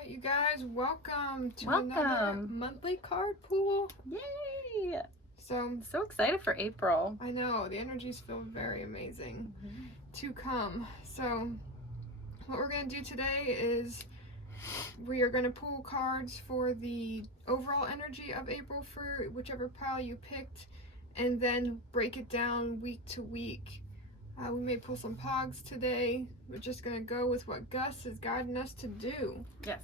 right, you guys, welcome to another monthly card pool. Yay! So excited for April. I know, the energies feel very amazing to come. So what we're going to do today is we are going to pull cards for the overall energy of April for whichever pile you picked, and then break it down week to week. We may pull some pogs today. We're just going to go with what Gus is guiding us to do. Yes.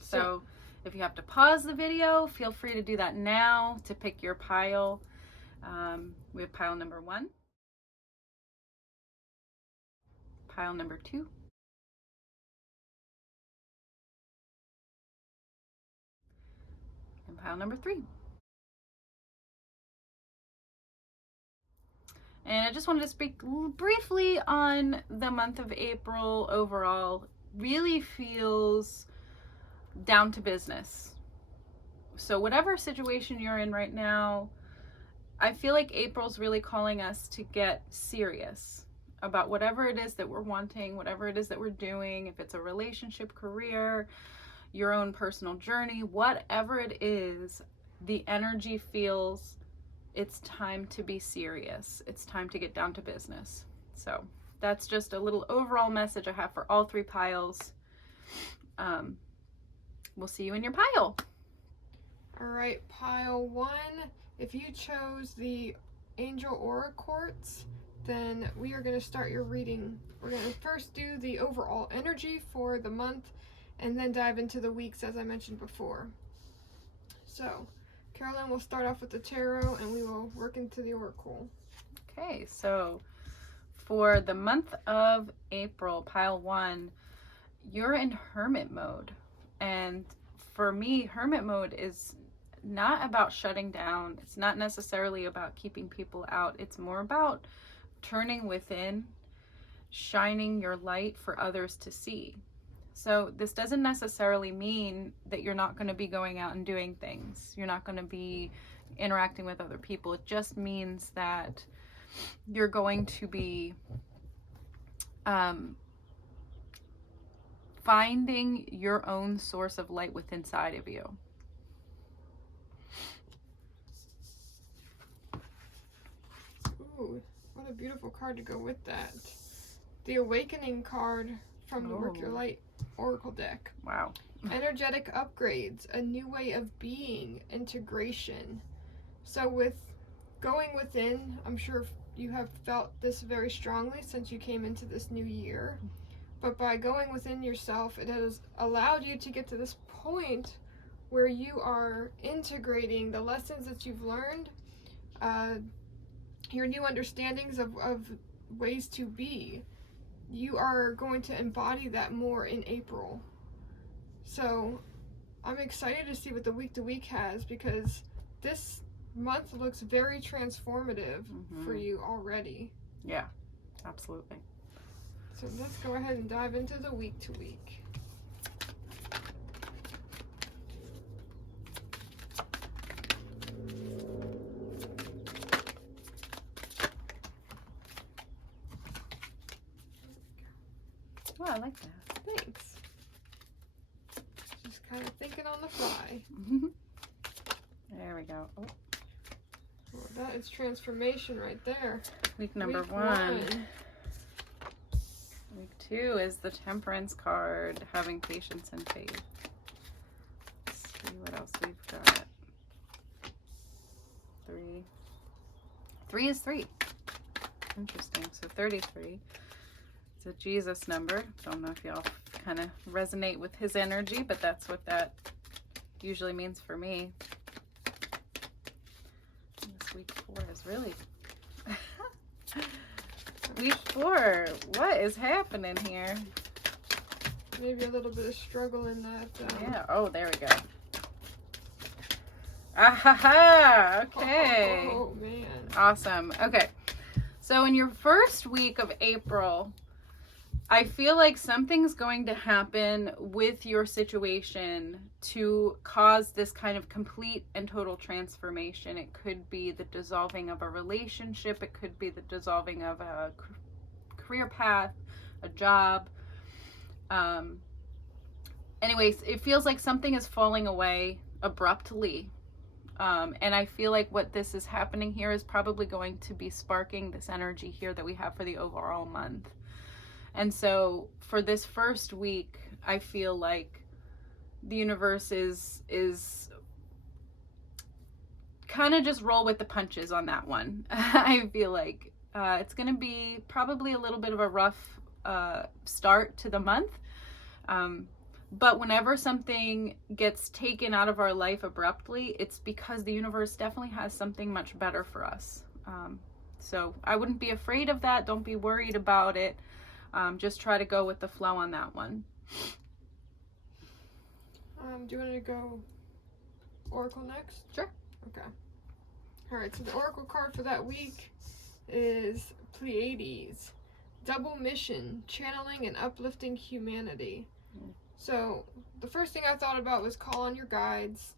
So if you have to pause the video, feel free to do that now to pick your pile. We have pile number 1, pile number 2, and pile number 3. And I just wanted to speak briefly on the month of April overall. Really feels down to business. So whatever situation you're in right now, I feel like April's really calling us to get serious about whatever it is that we're wanting, whatever it is that we're doing, if it's a relationship, career, your own personal journey, whatever it is, the energy feels it's time to be serious. It's time to get down to business. So that's just a little overall message I have for all 3 piles. We'll see you in your pile. All right, pile 1. If you chose the Angel Aura Quartz, then we are going to start your reading. We're going to first do the overall energy for the month and then dive into the weeks as I mentioned before. So Carolyn will start off with the tarot and we will work into the oracle. Okay, so for the month of April, pile 1, you're in hermit mode. And for me, hermit mode is not about shutting down. It's not necessarily about keeping people out. It's more about turning within, shining your light for others to see. So this doesn't necessarily mean that you're not going to be going out and doing things. You're not going to be interacting with other people. It just means that you're going to be finding your own source of light within inside of you. Ooh, what a beautiful card to go with that. The Awakening card from the Work Your Light Oracle deck. Wow. Energetic upgrades, a new way of being, integration. So with going within, I'm sure you have felt this very strongly since you came into this new year. But by going within yourself, it has allowed you to get to this point where you are integrating the lessons that you've learned, your new understandings of ways to be. You are going to embody that more in April. So I'm excited to see what the week to week has, because this month looks very transformative for you already. Yeah, absolutely. So let's go ahead and dive into the week to week. Oh, I like that. Thanks. Just kind of thinking on the fly. There we go. Oh. Well, that is transformation right there. Week number 1. Week 2 is the Temperance card, having patience and faith. Let's see what else we've got. 3. 3 is 3. Interesting. So 33. It's a Jesus number. Don't know if y'all kind of resonate with his energy, but that's what that usually means for me. This week 4 is really... Week 4, what is happening here? Maybe a little bit of struggle in that. Yeah, oh, there we go. Ah-ha-ha! Okay. Oh, man. Awesome. Okay. So in your first week of April, I feel like something's going to happen with your situation to cause this kind of complete and total transformation. It could be the dissolving of a relationship. It could be the dissolving of a career path, a job. anyways, it feels like something is falling away abruptly. And I feel like what this is happening here is probably going to be sparking this energy here that we have for the overall month. And so for this first week, I feel like the universe is kind of just roll with the punches on that one. I feel like it's going to be probably a little bit of a rough start to the month. But whenever something gets taken out of our life abruptly, it's because the universe definitely has something much better for us. So I wouldn't be afraid of that. Don't be worried about it. Just try to go with the flow on that one. Do you want to go Oracle next? Sure. Okay. All right, so the Oracle card for that week is Pleiades. Double mission, channeling and uplifting humanity. So the first thing I thought about was call on your guides.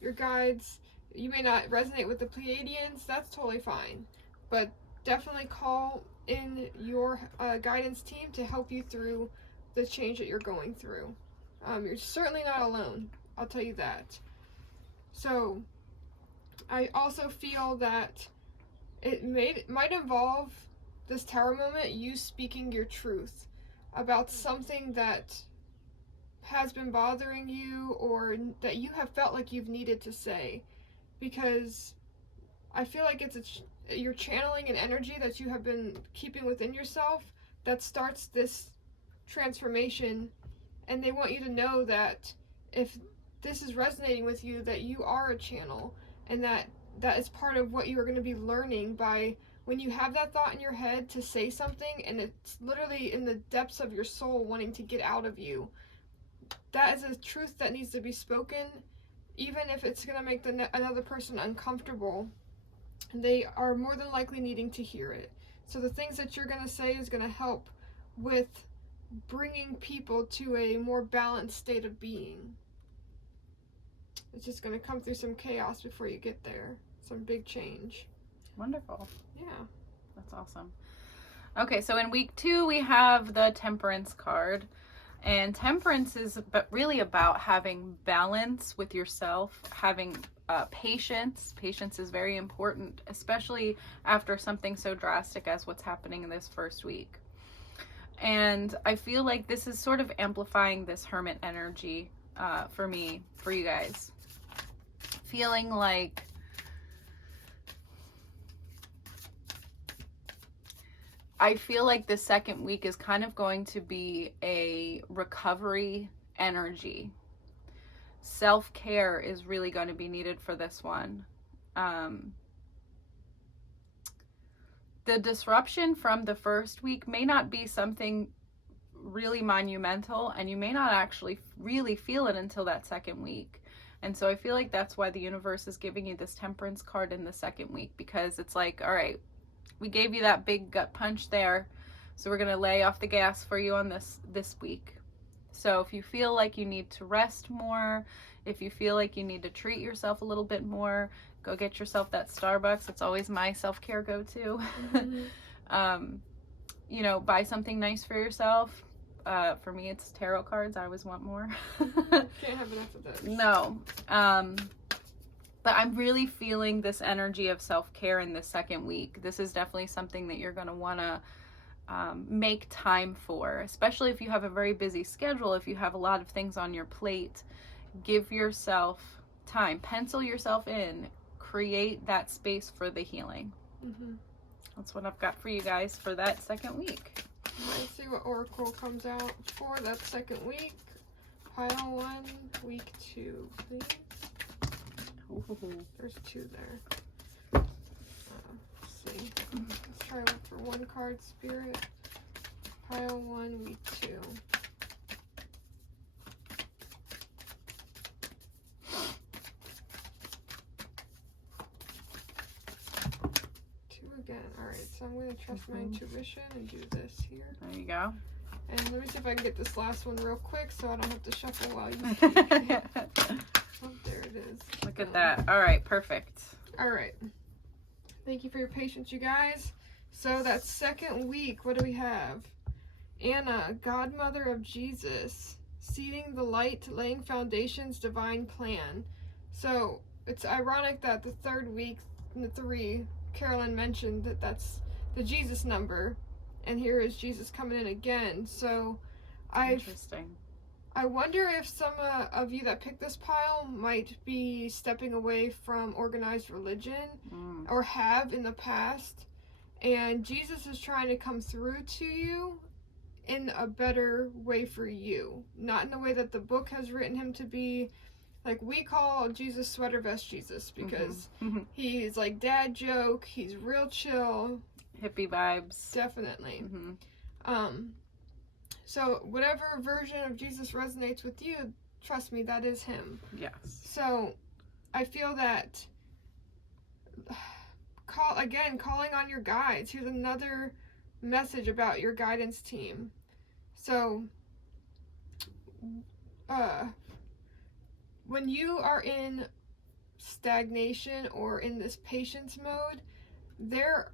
Your guides, you may not resonate with the Pleiadians, that's totally fine. But definitely call in your guidance team to help you through the change that you're going through. You're certainly not alone, I'll tell you that. So I also feel that it might involve this tower moment, you speaking your truth about something that has been bothering you or that you have felt like you've needed to say, because I feel like you're channeling an energy that you have been keeping within yourself that starts this transformation, and they want you to know that if this is resonating with you, that you are a channel, and that is part of what you're going to be learning by when you have that thought in your head to say something and it's literally in the depths of your soul wanting to get out of you. That is a truth that needs to be spoken, even if it's going to make another person uncomfortable. They are more than likely needing to hear it. So the things that you're going to say is going to help with bringing people to a more balanced state of being. It's just going to come through some chaos before you get there. Some big change. Wonderful. Yeah. That's awesome. Okay, so in week 2, we have the Temperance card. And temperance is really about having balance with yourself, having patience. Patience is very important, especially after something so drastic as what's happening in this first week. And I feel like this is sort of amplifying this hermit energy for me, for you guys. Feeling like I feel like the second week is kind of going to be a recovery energy. Self-care is really going to be needed for this one. The disruption from the first week may not be something really monumental, and you may not actually really feel it until that second week. And so I feel like that's why the universe is giving you this Temperance card in the second week, because it's like, all right, we gave you that big gut punch there, so we're going to lay off the gas for you on this week. So if you feel like you need to rest more, if you feel like you need to treat yourself a little bit more, go get yourself that Starbucks. It's always my self-care go-to. Mm-hmm. You know, buy something nice for yourself. For me, it's tarot cards. I always want more. Can't have enough of those. No. But I'm really feeling this energy of self-care in the second week. This is definitely something that you're going to want to make time for, especially if you have a very busy schedule, if you have a lot of things on your plate. Give yourself time. Pencil yourself in. Create that space for the healing. Mm-hmm. That's what I've got for you guys for that second week. Let's see what Oracle comes out for that second week. Pile 1, week 2, please. There's 2 there. Let's see. Let's try look for 1 card, Spirit. Pile 1, week 2. 2 again. Alright, so I'm going to trust my intuition and do this here. There you go. And let me see if I can get this last one real quick so I don't have to shuffle while you speak. Oh, there it is. Look at that. All right, perfect. All right. Thank you for your patience, you guys. So that second week, what do we have? Anna, godmother of Jesus, seeding the light, laying foundations, divine plan. So it's ironic that the third week, the 3, Carolyn mentioned that that's the Jesus number, and here is Jesus coming in again. So Interesting. I wonder if some of you that picked this pile might be stepping away from organized religion or have in the past, and Jesus is trying to come through to you in a better way for you, not in the way that the book has written him to be. Like, we call Jesus sweater vest Jesus because he's like dad joke, he's real chill, hippie vibes, definitely. So whatever version of Jesus resonates with you, trust me, that is him. Yes. So I feel that calling on your guides. Here's another message about your guidance team. So when you are in stagnation or in this patience mode, there's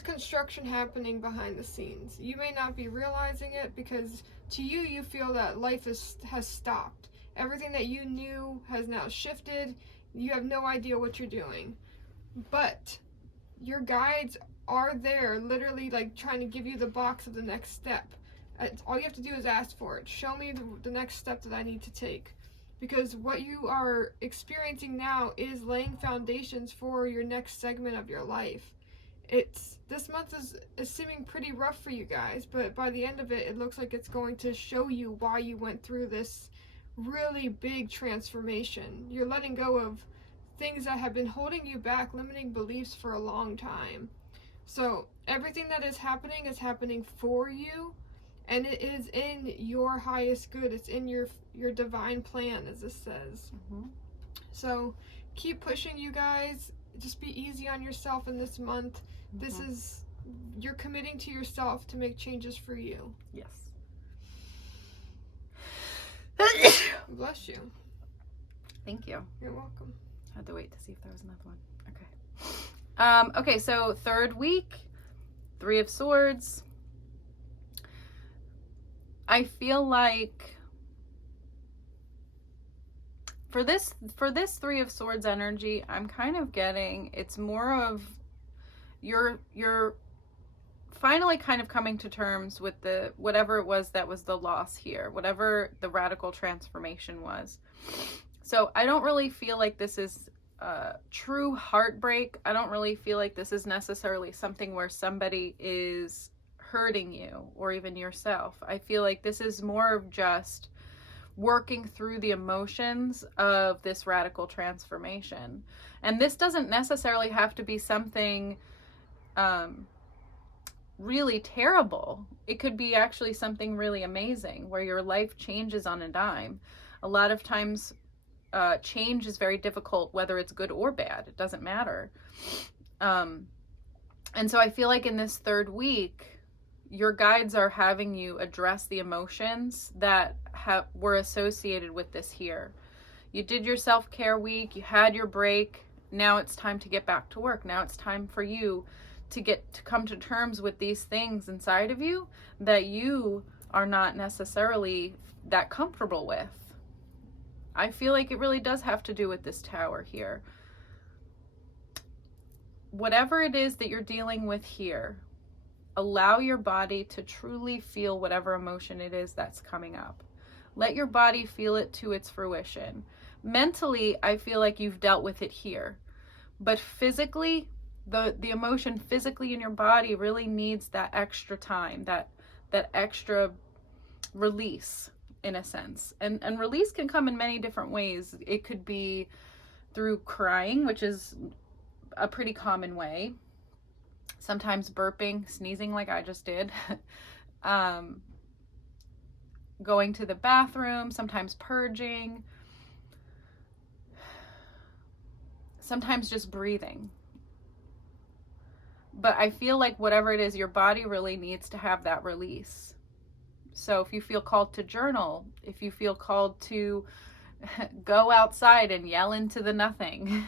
construction happening behind the scenes. You may not be realizing it because to you, you feel that life has stopped. Everything that you knew has now shifted. You have no idea what you're doing. But your guides are there, literally like trying to give you the box of the next step. All you have to do is ask for it. Show me the next step that I need to take. Because what you are experiencing now is laying foundations for your next segment of your life. This month is seeming pretty rough for you guys, but by the end of it, it looks like it's going to show you why you went through this really big transformation. You're letting go of things that have been holding you back, limiting beliefs for a long time. So everything that is happening for you, and it is in your highest good. It's in your divine plan, as this says. So keep pushing, you guys. Just be easy on yourself in this month. This is, you're committing to yourself to make changes for you. Yes. Bless you. Thank you. You're welcome. I had to wait to see if there was another one. Okay. Okay, so third week, 3 of Swords. I feel like for this 3 of Swords energy, I'm kind of getting, it's more of you're finally kind of coming to terms with whatever it was that was the loss here, whatever the radical transformation was. So I don't really feel like this is true heartbreak. I don't really feel like this is necessarily something where somebody is hurting you or even yourself. I feel like this is more of just working through the emotions of this radical transformation. And this doesn't necessarily have to be something really terrible. It could be actually something really amazing where your life changes on a dime. A lot of times change is very difficult, whether it's good or bad. It doesn't matter. And so I feel like in this third week, your guides are having you address the emotions that were associated with this here. You did your self-care week, you had your break, now it's time to get back to work. Now it's time for you to come to terms with these things inside of you that you are not necessarily that comfortable with. I feel like it really does have to do with this Tower here. Whatever it is that you're dealing with here, allow your body to truly feel whatever emotion it is that's coming up. Let your body feel it to its fruition. Mentally, I feel like you've dealt with it here. But physically, the emotion physically in your body really needs that extra time, that extra release, in a sense. And release can come in many different ways. It could be through crying, which is a pretty common way. Sometimes burping, sneezing like I just did. Going to the bathroom, sometimes purging. Sometimes just breathing. But I feel like whatever it is, your body really needs to have that release. So if you feel called to journal, if you feel called to go outside and yell into the nothing,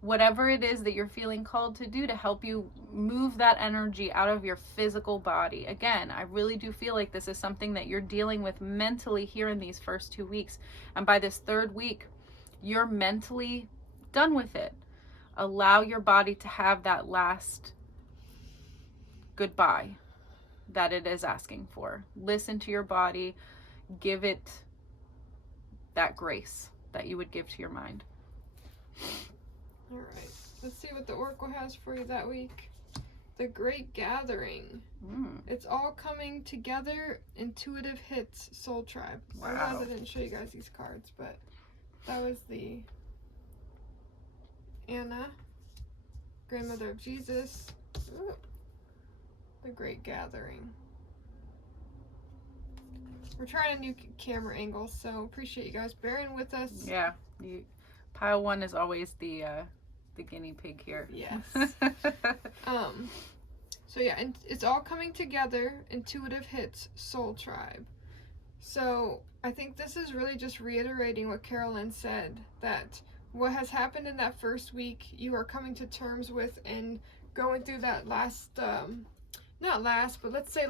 whatever it is that you're feeling called to do to help you move that energy out of your physical body. Again, I really do feel like this is something that you're dealing with mentally here in these first 2 weeks. And by this 3rd week, you're mentally done with it. Allow your body to have that last goodbye that it is asking for. Listen to your body. Give it that grace that you would give to your mind. All right. Let's see what the Oracle has for you that week. The Great Gathering. It's all coming together. Intuitive hits. Soul Tribe. Wow. I realized I didn't show you guys these cards, but that was the Anna, grandmother of Jesus. Ooh. The Great Gathering. We're trying a new camera angle, so appreciate you guys bearing with us. Yeah, pile 1 is always the guinea pig here. Yes. So yeah, and it's all coming together. Intuitive hits. Soul Tribe. So I think this is really just reiterating what Carolyn said, that what has happened in that first week, you are coming to terms with and going through that last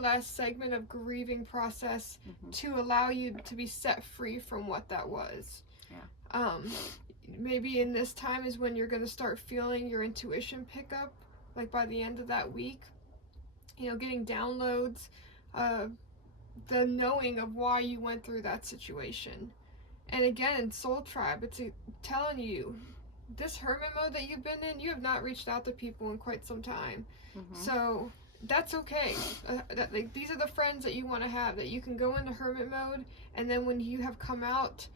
last segment of grieving process to allow you to be set free from what that was. Yeah. Maybe in this time is when you're going to start feeling your intuition pick up, like by the end of that week, getting downloads, the knowing of why you went through that situation. And again, Soul Tribe, it's telling you, this hermit mode that you've been in, you have not reached out to people in quite some time. So that's okay. These are the friends that you want to have, that you can go into hermit mode, and then when you have come out,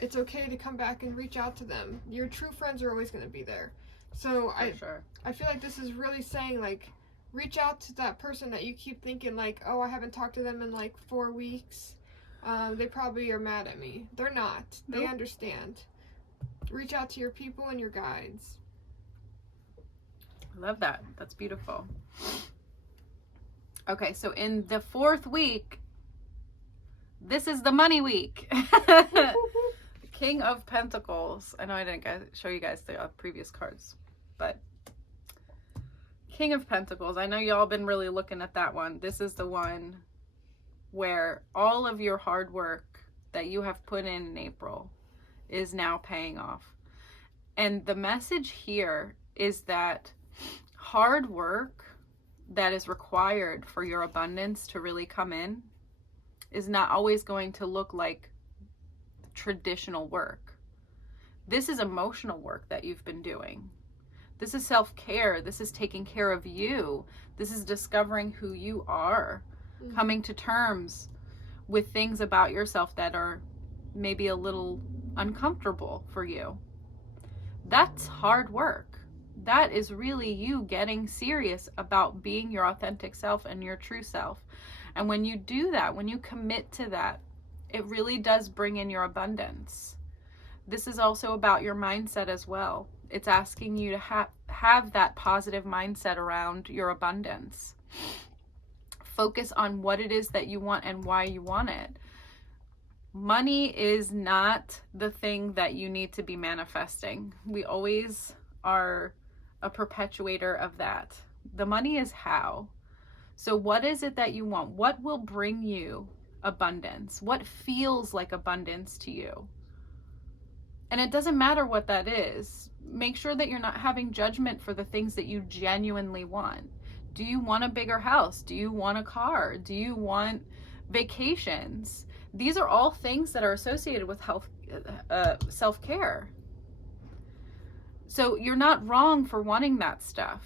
it's okay to come back and reach out to them. Your true friends are always going to be there. So I feel like this is really saying, like, reach out to that person that you keep thinking, like, oh, I haven't talked to them in like 4 weeks. They probably are mad at me. They're not. Nope. They understand. Reach out to your people and your guides. Love that. That's beautiful. Okay, so in the 4th week, this is the money week. King of Pentacles. I know I didn't show you guys the previous cards, but King of Pentacles. I know y'all been really looking at that one. This is the one where all of your hard work that you have put in April is now paying off. And the message here is that hard work that is required for your abundance to really come in is not always going to look like traditional work. This is emotional work that you've been doing. This is self-care. This is taking care of you. This is discovering who you are, coming to terms with things about yourself that are maybe a little uncomfortable for you. That's hard work. That is really you getting serious about being your authentic self and your true self. And when you do that, when you commit to that, it really does bring in your abundance. This is also about your mindset as well. It's asking you to have that positive mindset around your abundance. Focus on what it is that you want and why you want it. Money is not the thing that you need to be manifesting. We always are a perpetuator of that. The money is how. So what is it that you want? What will bring you abundance? What feels like abundance to you? And it doesn't matter what that is. Make sure that you're not having judgment for the things that you genuinely want. Do you want a bigger house? Do you want a car? Do you want vacations? These are all things that are associated with health, self-care. So you're not wrong for wanting that stuff,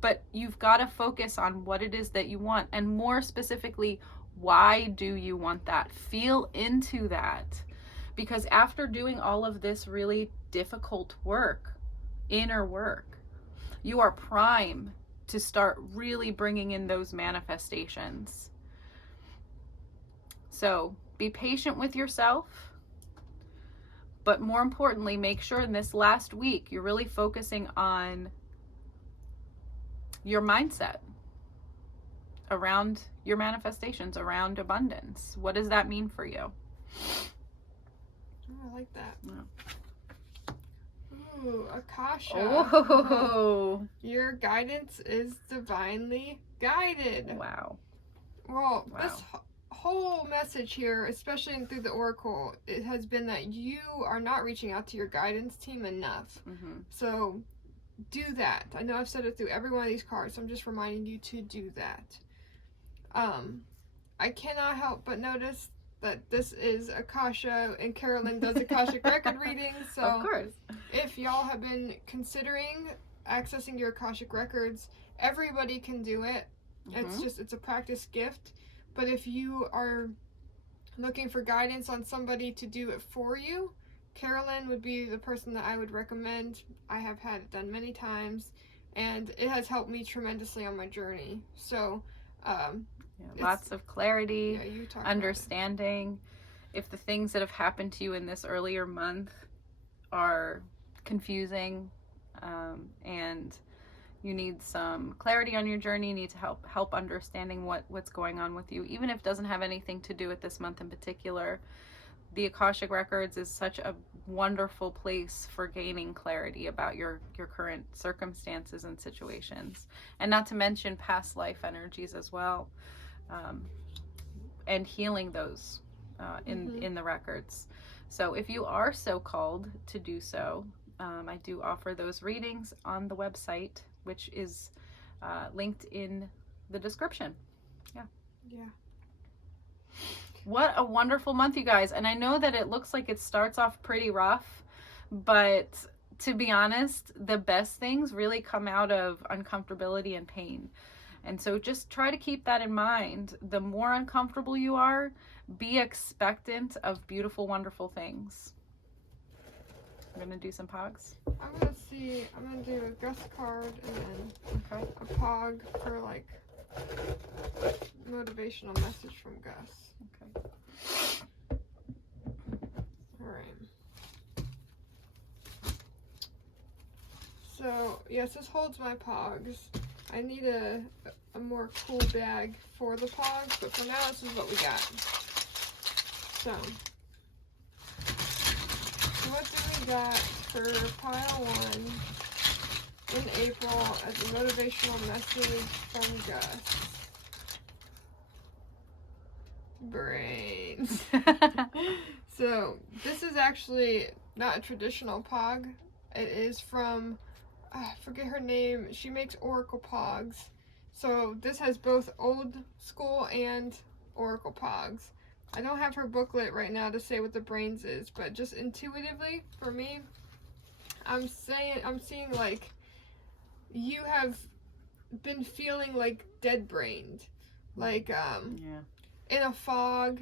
but you've got to focus on what it is that you want, and more specifically, why do you want that? Feel into that, because after doing all of this really difficult work, inner work, you are prime to start really bringing in those manifestations. So be patient with yourself, but more importantly, make sure in this last week you're really focusing on your mindset around your manifestations, around abundance. What does that mean for you? Oh, I like that. Yeah. Ooh, Akasha. Oh. Your guidance is divinely guided. Wow. Well, Wow. this whole message here, especially through the Oracle, it has been that you are not reaching out to your guidance team enough. Mm-hmm. So do that. I know I've said it through every one of these cards, so I'm just reminding you to do that. I cannot help but notice that this is Akasha, and Carolyn does Akashic Record readings. So Of course. if y'all have been considering accessing your Akashic Records, everybody can do it. Mm-hmm. It's a practice gift. But if you are looking for guidance on somebody to do it for you, Carolyn would be the person that I would recommend. I have had it done many times, and it has helped me tremendously on my journey. So, lots of clarity, you talk understanding. If the things that have happened to you in this earlier month are confusing, and you need some clarity on your journey, you need to help understanding what's going on with you, even if it doesn't have anything to do with this month in particular. The Akashic Records is such a wonderful place for gaining clarity about your current circumstances and situations, and not to mention past life energies as well, and healing those in the records. So if you are so called to do so, I do offer those readings on the website, which is linked in the description. Yeah. What a wonderful month, you guys. And I know that it looks like it starts off pretty rough, but to be honest, the best things really come out of uncomfortability and pain. And so just try to keep that in mind. The more uncomfortable you are, be expectant of beautiful, wonderful things. I'm going to do some pogs. I'm going to do a Gus card and then a pog for like motivational message from Gus. Okay. Alright. So, yes, this holds my pogs. I need a more cool bag for the pogs, but for now, this is what we got. So what do we got for pile 1 in April as a motivational message from Gus? Brains. So this is actually not a traditional pog. It is from, I forget her name. She makes oracle pogs. So this has both old school and oracle pogs. I don't have her booklet right now to say what the brains is, but just intuitively for me, I'm seeing like you have been feeling like dead brained, like in a fog.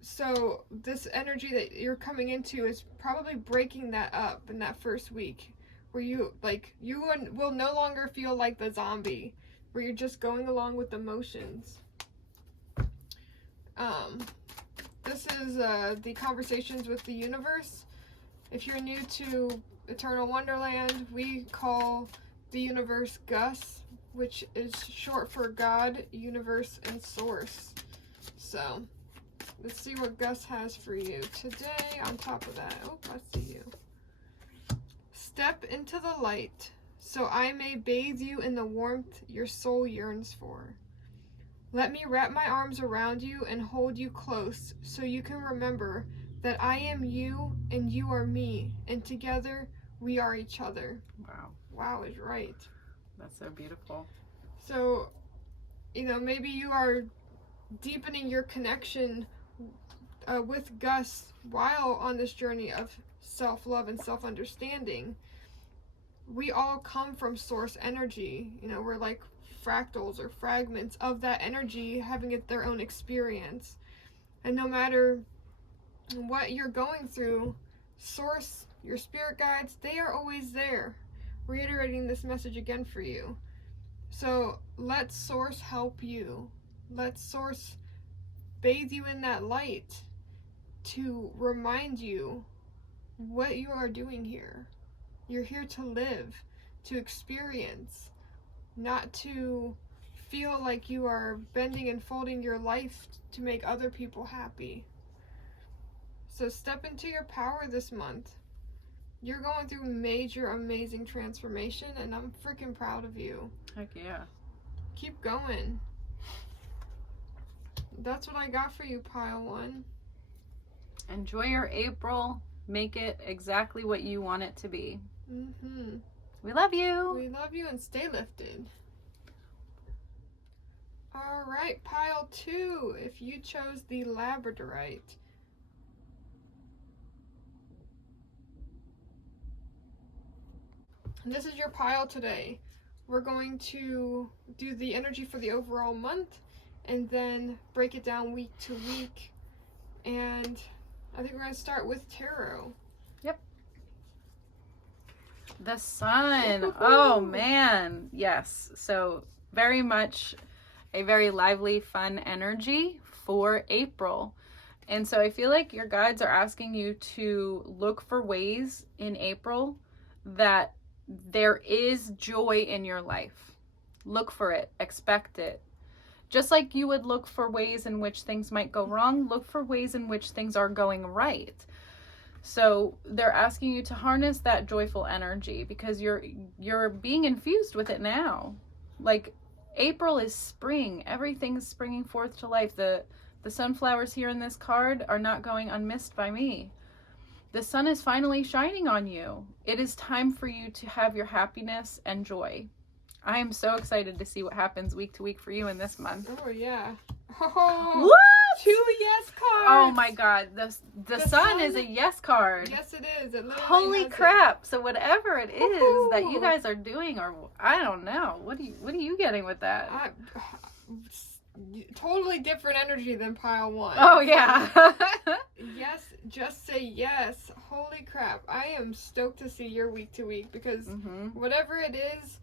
So this energy that you're coming into is probably breaking that up in that first week, where you will no longer feel like the zombie, where you're just going along with the motions. This is the conversations with the universe. If you're new to Eternal Wonderland, we call the universe Gus, which is short for God, universe, and source. So let's see what Gus has for you today. On top of that, I see you. Step into the light, so I may bathe you in the warmth your soul yearns for. Let me wrap my arms around you and hold you close, so you can remember that I am you and you are me, and together we are each other. Wow. Wow is right. That's so beautiful. So, maybe you are deepening your connection with Gus while on this journey of self-love and self-understanding. We all come from source energy. We're like fractals or fragments of that energy having their own experience. And no matter what you're going through, source, your spirit guides, they are always there, reiterating this message again for you. So let source help you. Let source bathe you in that light to remind you what you are doing here. You're here to live, to experience, not to feel like you are bending and folding your life to make other people happy. So step into your power this month. You're going through major, amazing transformation, and I'm freaking proud of you. Heck yeah. Keep going. That's what I got for you, pile 1. Enjoy your April. Make it exactly what you want it to be. Mm-hmm. We love you. We love you, and stay lifted. All right, pile 2. If you chose the Labradorite. And this is your pile today. We're going to do the energy for the overall month and then break it down week to week. And I think we're going to start with tarot. Yep. The sun. Oh, man. Yes. So very much a very lively, fun energy for April. And so I feel like your guides are asking you to look for ways in April that there is joy in your life. Look for it. Expect it. Just like you would look for ways in which things might go wrong, look for ways in which things are going right. So they're asking you to harness that joyful energy because you're being infused with it now. Like April is spring. Everything's springing forth to life. The sunflowers here in this card are not going unmissed by me. The sun is finally shining on you. It is time for you to have your happiness and joy. I am so excited to see what happens week to week for you in this month. Oh, yeah. Oh, what? 2 yes cards. Oh my god. The sun is a yes card. Yes, it is. It literally Holy has crap. So whatever it is Woo-hoo. that you guys are doing, or I don't know. What are you getting with that? Totally different energy than pile 1. Oh yeah. Yes, just say yes. Holy crap. I am stoked to see your week to week because whatever it is,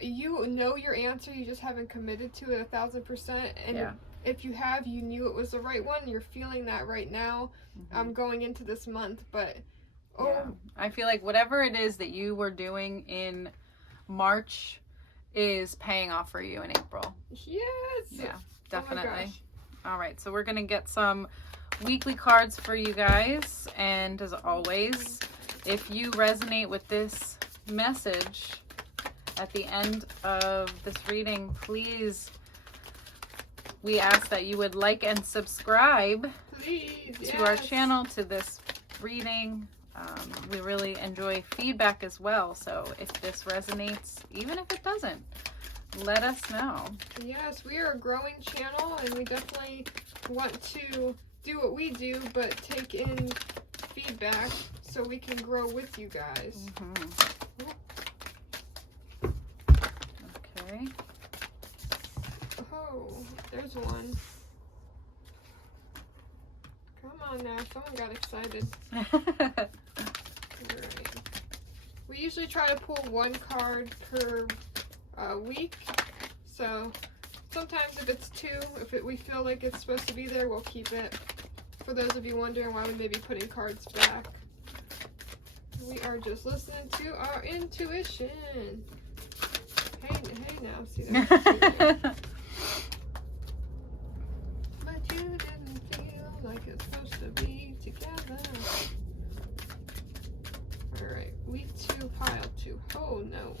you know your answer, you just haven't committed to it 1,000%. And if you have, you knew it was the right one. You're feeling that right now. I'm going into this month, but I feel like whatever it is that you were doing in March is paying off for you in April. Yes. Yeah, definitely. Oh all right, so we're gonna get some weekly cards for you guys, and as always, if you resonate with this message at the end of this reading, please, we ask that you would like and subscribe to our channel, to this reading. We really enjoy feedback as well, so if this resonates, even if it doesn't, let us know. Yes, we are a growing channel, and we definitely want to do what we do, but take in feedback so we can grow with you guys. Okay. Oh, there's one. Come on now, someone got excited. Alright. We usually try to pull 1 card per week, so sometimes if it's 2, we feel like it's supposed to be there, we'll keep it. For those of you wondering why we may be putting cards back, we are just listening to our intuition. Hey now, see that? But you didn't feel like it's supposed to be together. Alright, week 2, pile 2. Oh no.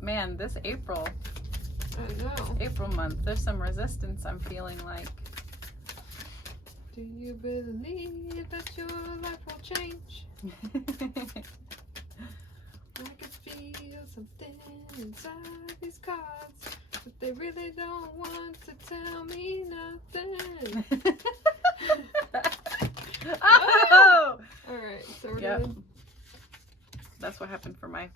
Man, this April month, there's some resistance I'm feeling like. Do you believe that your life will change? I can feel something inside these cards, but they really don't want to tell me nothing. Oh! Alright, so we're doing... That's what happened for my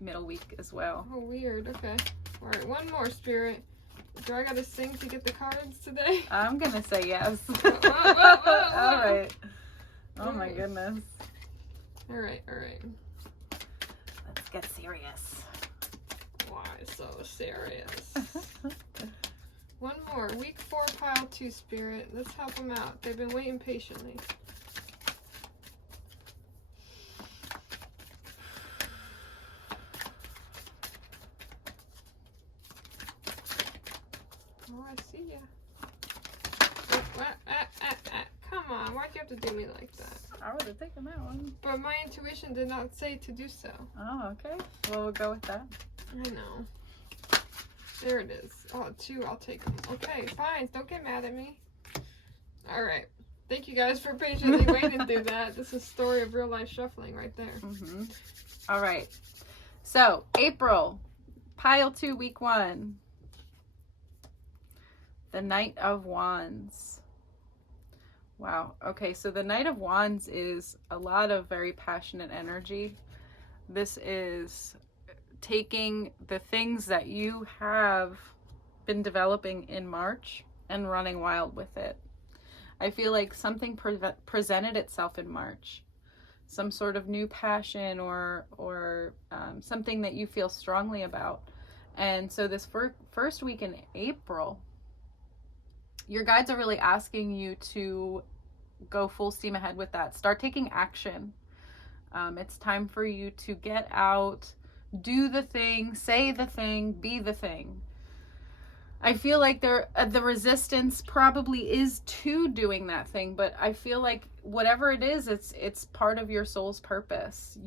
middle week as well. Oh, weird. Okay. Alright, one more, Spirit. Do I gotta sing to get the cards today? I'm gonna say yes. Whoa. Alright. Oh my goodness. Alright. Let's get serious. Why so serious? One more. Week 4, pile 2, Spirit. Let's help them out. They've been waiting patiently. Oh, I see ya. Come on, why'd you have to do me like that? I would have taken that one. But my intuition did not say to do so. Oh, okay. Well, we'll go with that. I know. There it is. Oh, 2, I'll take them. Okay, fine. Don't get mad at me. Alright. Thank you guys for patiently waiting through that. This is story of real life shuffling right there. Mm-hmm. All right. So, April, pile 2, week 1. The Knight of Wands. Wow. Okay, so the Knight of Wands is a lot of very passionate energy. This is taking the things that you have been developing in March and running wild with it. I feel like something presented itself in March. Some sort of new passion or something that you feel strongly about. And so this first week in April, your guides are really asking you to go full steam ahead with that. Start taking action. It's time for you to get out, do the thing, say the thing, be the thing. I feel like the resistance probably is to doing that thing, but I feel like whatever it is, it's part of your soul's purpose.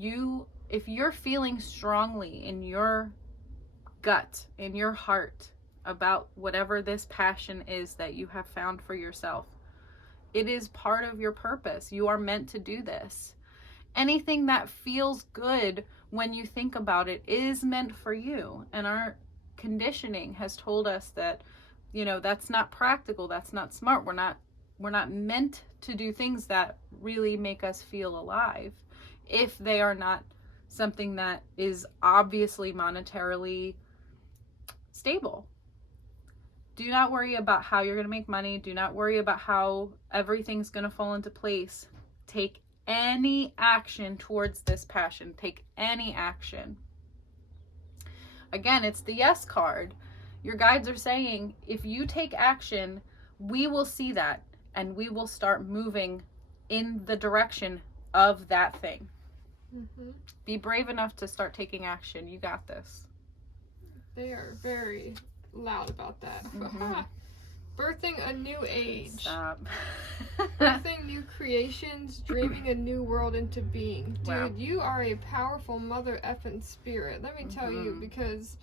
If you're feeling strongly in your gut, in your heart about whatever this passion is that you have found for yourself, it is part of your purpose. You are meant to do this. Anything that feels good when you think about it is meant for you. And our conditioning has told us that, that's not practical, that's not smart. We're not meant to do things that really make us feel alive if they are not something that is obviously monetarily stable. Do not worry about how you're going to make money. Do not worry about how everything's going to fall into place. Take any action towards this passion. Take any action. Again, it's the yes card. Your guides are saying, if you take action, we will see that and we will start moving in the direction of that thing. Mm-hmm. Be brave enough to start taking action. You got this. They are very loud about that. Mm-hmm. Birthing a new age. Stop. Birthing new creations, dreaming a new world into being. Dude, wow. You are a powerful mother effing spirit. Let me tell you, because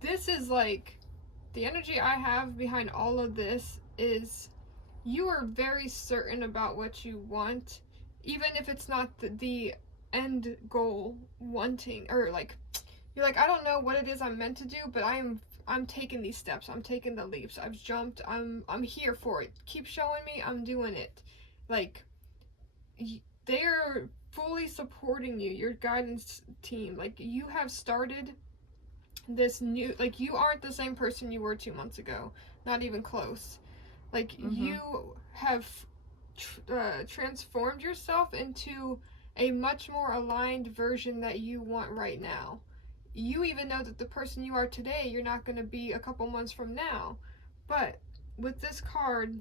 this is like, the energy I have behind all of this is you are very certain about what you want, even if it's not the end goal wanting, or like, you're like, I don't know what it is I'm meant to do, but I'm taking these steps. I'm taking the leaps. I've jumped. I'm here for it. Keep showing me. I'm doing it. Like, they're fully supporting you, your guidance team. Like, you have started this new, like, you aren't the same person you were 2 months ago. Not even close. Like, you have transformed yourself into a much more aligned version that you want right now. You even know that the person you are today, you're not going to be a couple months from now. But with this card,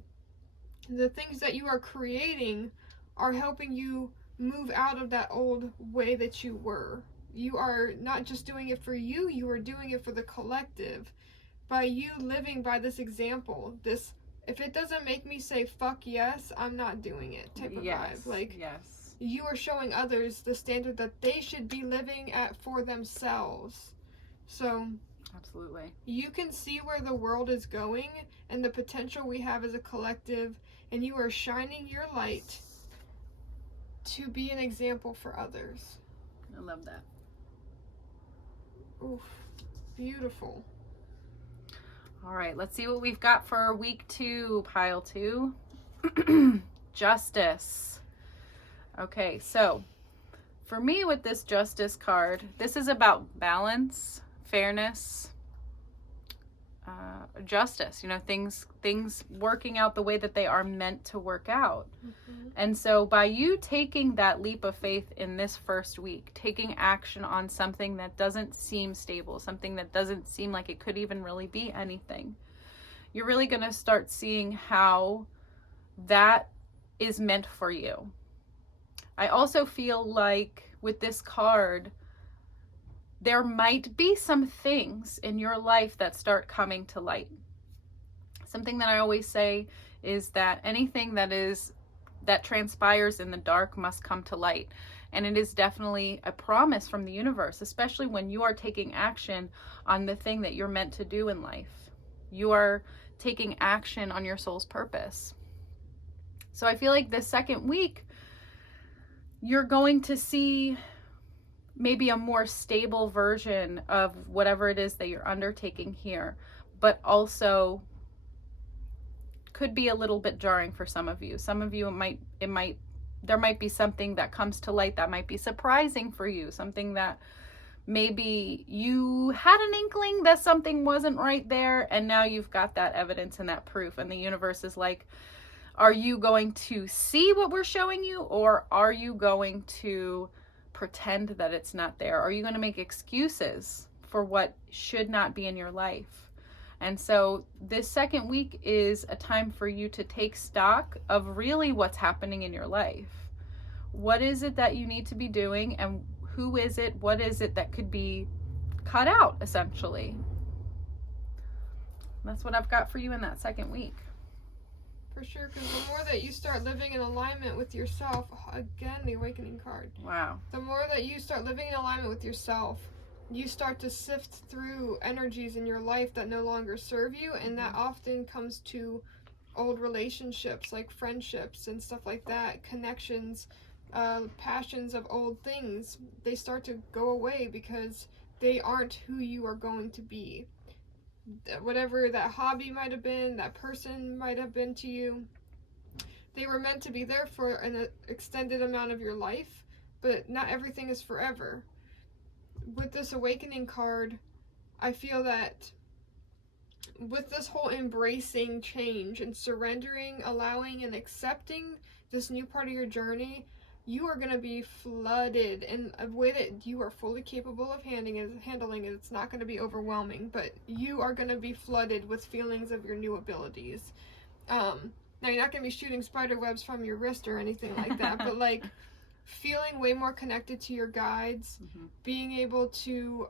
the things that you are creating are helping you move out of that old way that you were. You are not just doing it for you, you are doing it for the collective. By you living by this example, this, if it doesn't make me say fuck yes, I'm not doing it type of vibe. Like, yes. You are showing others the standard that they should be living at for themselves. So, absolutely. You can see where the world is going and the potential we have as a collective, and you are shining your light to be an example for others. I love that. Oof. Beautiful. All right, let's see what we've got for week 2, pile 2. Justice. Okay, so for me with this Justice card, this is about balance, fairness, justice, things working out the way that they are meant to work out. And so by you taking that leap of faith in this first week, taking action on something that doesn't seem stable, something that doesn't seem like it could even really be anything, you're really going to start seeing how that is meant for you. I also feel like with this card, there might be some things in your life that start coming to light. Something that I always say is that anything that transpires in the dark must come to light. And it is definitely a promise from the universe, especially when you are taking action on the thing that you're meant to do in life. You are taking action on your soul's purpose. So I feel like the second week, you're going to see maybe a more stable version of whatever it is that you're undertaking here, but also could be a little bit jarring for some of you. Some of you, there might be something that comes to light that might be surprising for you, something that maybe you had an inkling that something wasn't right there, and now you've got that evidence and that proof, and the universe is like, are you going to see what we're showing you, or are you going to pretend that it's not there? Are you going to make excuses for what should not be in your life? And so this second week is a time for you to take stock of really what's happening in your life. What is it that you need to be doing, and who is it? What is it that could be cut out, essentially? That's what I've got for you in that second week. For sure, because the more that you start living in alignment with yourself, again, the awakening card. Wow. The more that you start living in alignment with yourself, you start to sift through energies in your life that no longer serve you, and that often comes to old relationships, like friendships and stuff like that, connections, passions of old things. They start to go away because they aren't who you are going to be. Whatever that hobby might have been, that person might have been to you, they were meant to be there for an extended amount of your life, but not everything is forever. With this awakening card, I feel that with this whole embracing change and surrendering, allowing and accepting this new part of your journey, you are going to be flooded in a way that you are fully capable of handling it. It's not going to be overwhelming, but you are going to be flooded with feelings of your new abilities. Now, you're not going to be shooting spider webs from your wrist or anything like that, but like feeling way more connected to your guides, being able to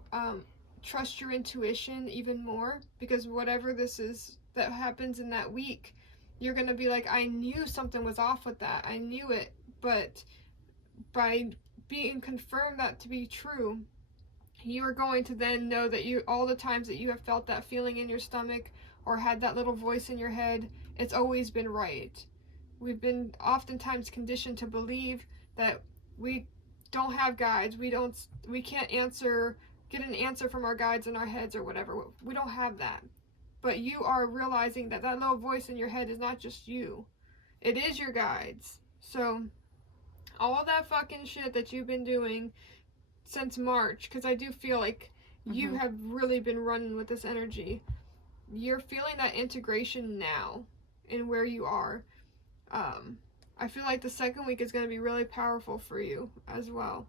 trust your intuition even more, because whatever this is that happens in that week, you're going to be like, I knew something was off with that. I knew it, but by being confirmed that to be true, you are going to then know that all the times that you have felt that feeling in your stomach or had that little voice in your head, it's always been right. We've been oftentimes conditioned to believe that we don't have guides, we can't get an answer from our guides in our heads or whatever. We don't have that. But you are realizing that little voice in your head is not just you. It is your guides. So all that fucking shit that you've been doing since March, because I do feel like you have really been running with this energy. You're feeling that integration now in where you are. I feel like the second week is going to be really powerful for you as well.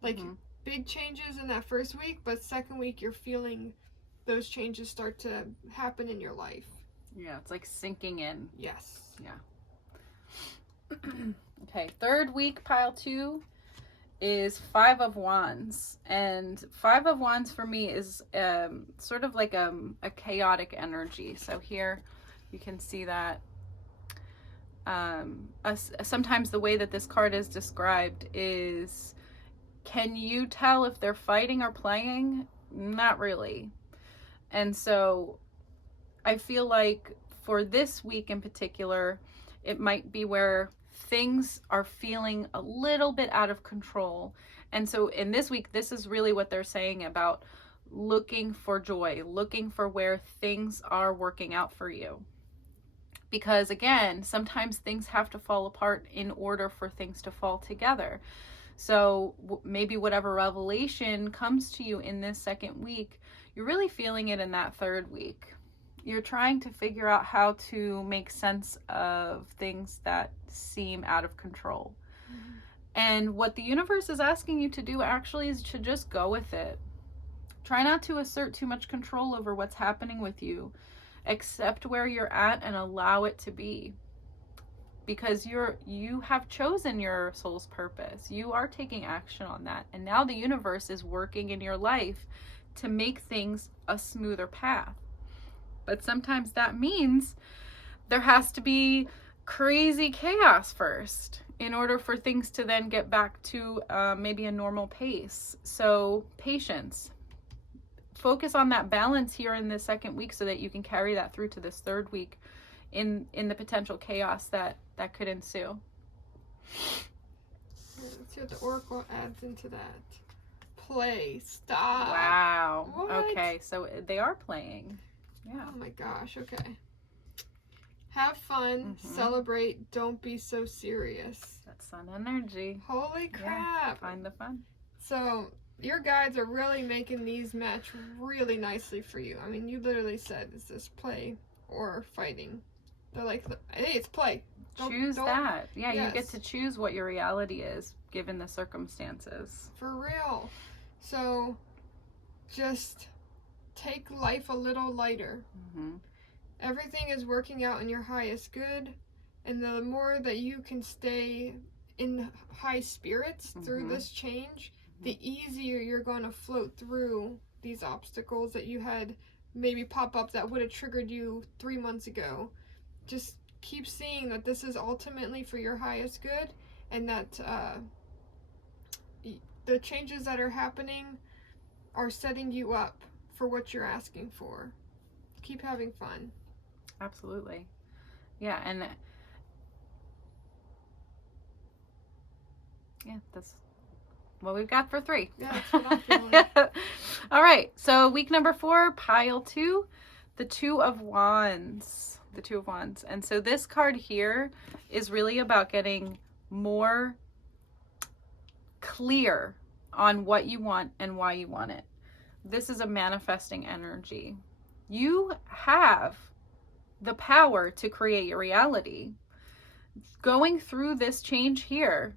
Like big changes in that first week, but second week you're feeling those changes start to happen in your life. Yeah, it's like sinking in. Yes. Yeah. Okay, third week, pile 2 is 5 of Wands. And 5 of Wands for me is sort of like a chaotic energy. So here you can see that sometimes the way that this card is described is, can you tell if they're fighting or playing? Not really. And so I feel like for this week in particular, it might be where things are feeling a little bit out of control. And so in this week, this is really what they're saying about looking for joy, looking for where things are working out for you. Because again, sometimes things have to fall apart in order for things to fall together. So maybe whatever revelation comes to you in this second week, you're really feeling it in that third week. You're trying to figure out how to make sense of things that seem out of control. And what the universe is asking you to do actually is to just go with it. Try not to assert too much control over what's happening with you. Accept where you're at and allow it to be. Because you have chosen your soul's purpose. You are taking action on that. And now the universe is working in your life to make things a smoother path. But sometimes that means there has to be crazy chaos first in order for things to then get back to maybe a normal pace. So patience. Focus on that balance here in the second week so that you can carry that through to this third week in the potential chaos that could ensue. Let's see what the Oracle adds into that. Play. Stop. Wow. What? Okay, so they are playing. Yeah. Oh my gosh. Okay. Have fun. Celebrate. Don't be so serious. That's sun energy. Holy crap. Yeah, find the fun. So your guides are really making these match really nicely for you. I mean, you literally said, is this play or fighting? They're like, hey, it's play. Choose that. Yeah, yes. You get to choose what your reality is given the circumstances. For real. So just take life a little lighter. Everything is working out in your highest good. And the more that you can stay in high spirits through this change, the easier you're going to float through these obstacles that you had maybe pop up that would have triggered you 3 months ago. Just keep seeing that this is ultimately for your highest good, and that the changes that are happening are setting you up for what you're asking for. Keep having fun. Absolutely. Yeah, and yeah, that's what we've got for 3. Yeah, that's what I'm feeling. All right, so week number 4, pile 2, the Two of Wands. The Two of Wands. And so this card here is really about getting more clear on what you want and why you want it. This is a manifesting energy. You have the power to create your reality. Going through this change here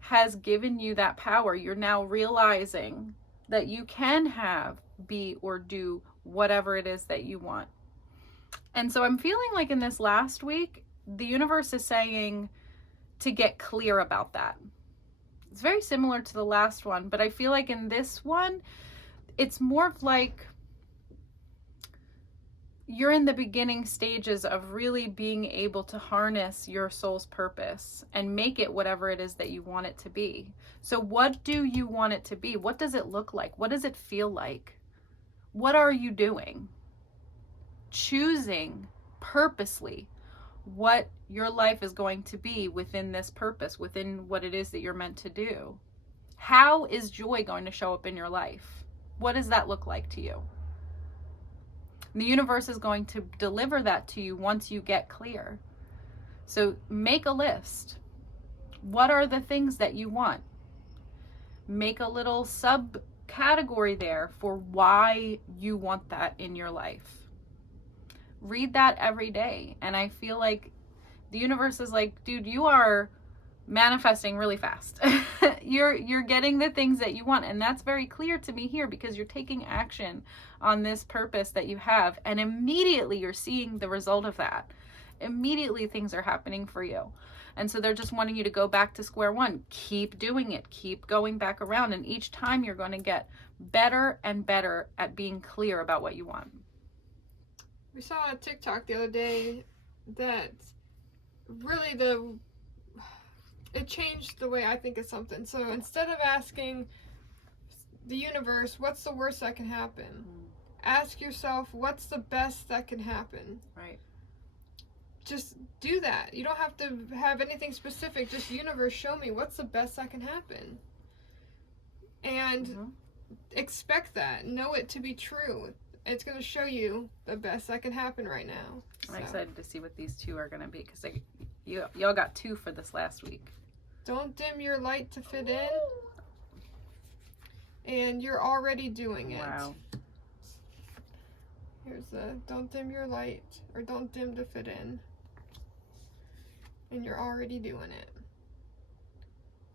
has given you that power. You're now realizing that you can have, be, or do whatever it is that you want. And so I'm feeling like in this last week, the universe is saying to get clear about that. It's very similar to the last one, but I feel like in this one, it's more of like you're in the beginning stages of really being able to harness your soul's purpose and make it whatever it is that you want it to be. So what do you want it to be? What does it look like? What does it feel like? What are you doing? Choosing purposely what your life is going to be within this purpose, within what it is that you're meant to do. How is joy going to show up in your life? What does that look like to you? The universe is going to deliver that to you once you get clear. So make a list. What are the things that you want? Make a little subcategory there for why you want that in your life. Read that every day. And I feel like the universe is like, dude, you are manifesting really fast. You're getting the things that you want. And that's very clear to me here because you're taking action on this purpose that you have. And immediately you're seeing the result of that. Immediately things are happening for you. And so they're just wanting you to go back to square one. Keep doing it. Keep going back around. And each time you're going to get better and better at being clear about what you want. We saw a TikTok the other day that really it changed the way I think of something. So instead of asking the universe, what's the worst that can happen? Ask yourself, what's the best that can happen? Right. Just do that. You don't have to have anything specific. Just universe, show me what's the best that can happen. And expect that. Know it to be true. It's going to show you the best that can happen right now. I'm excited to see what these 2 are going to be because y'all got 2 for this last week. Don't dim your light to fit in. And you're already doing it. Wow. Here's the don't dim your light, or don't dim to fit in. And you're already doing it.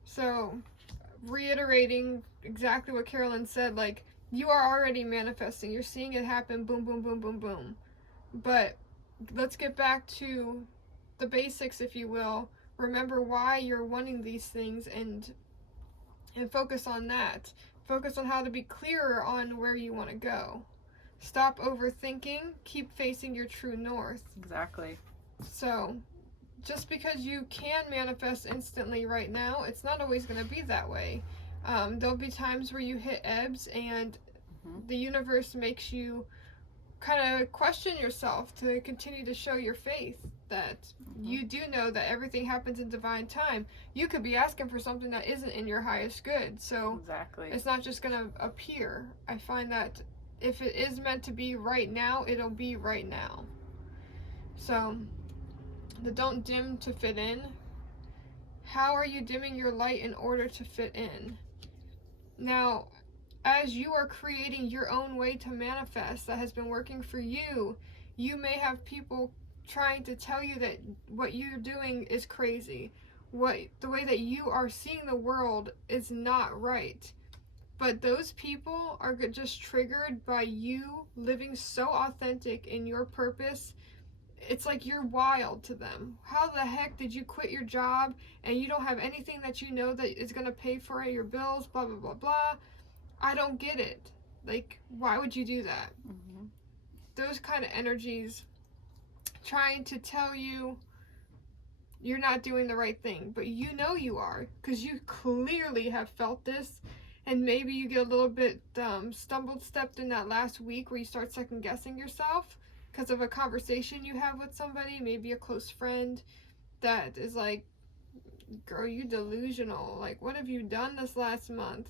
So, reiterating exactly what Carolyn said, like, you are already manifesting. You're seeing it happen, boom, boom, boom, boom, boom. But let's get back to the basics, if you will. Remember why you're wanting these things and focus on that. Focus on how to be clearer on where you want to go. Stop overthinking. Keep facing your true north. Exactly. So, just because you can manifest instantly right now, it's not always going to be that way. There'll be times where you hit ebbs and the universe makes you kind of question yourself to continue to show your faith that you do know that everything happens in divine time. You could be asking for something that isn't in your highest good. So exactly. It's not just going to appear. I find that if it is meant to be right now, it'll be right now. So don't dim to fit in. How are you dimming your light in order to fit in? Now, as you are creating your own way to manifest that has been working for you, you may have people trying to tell you that what you're doing is crazy. The way that you are seeing the world is not right. But those people are just triggered by you living so authentic in your purpose. It's like you're wild to them. How the heck did you quit your job and you don't have anything that you know that is going to pay for your bills, blah, blah, blah, blah. I don't get it. Like, why would you do that? Those kind of energies trying to tell you you're not doing the right thing, but you know you are, because you clearly have felt this, and maybe you get a little bit stepped in that last week where you start second guessing yourself because of a conversation you have with somebody, maybe a close friend that is like, girl, you delusional. Like, what have you done this last month?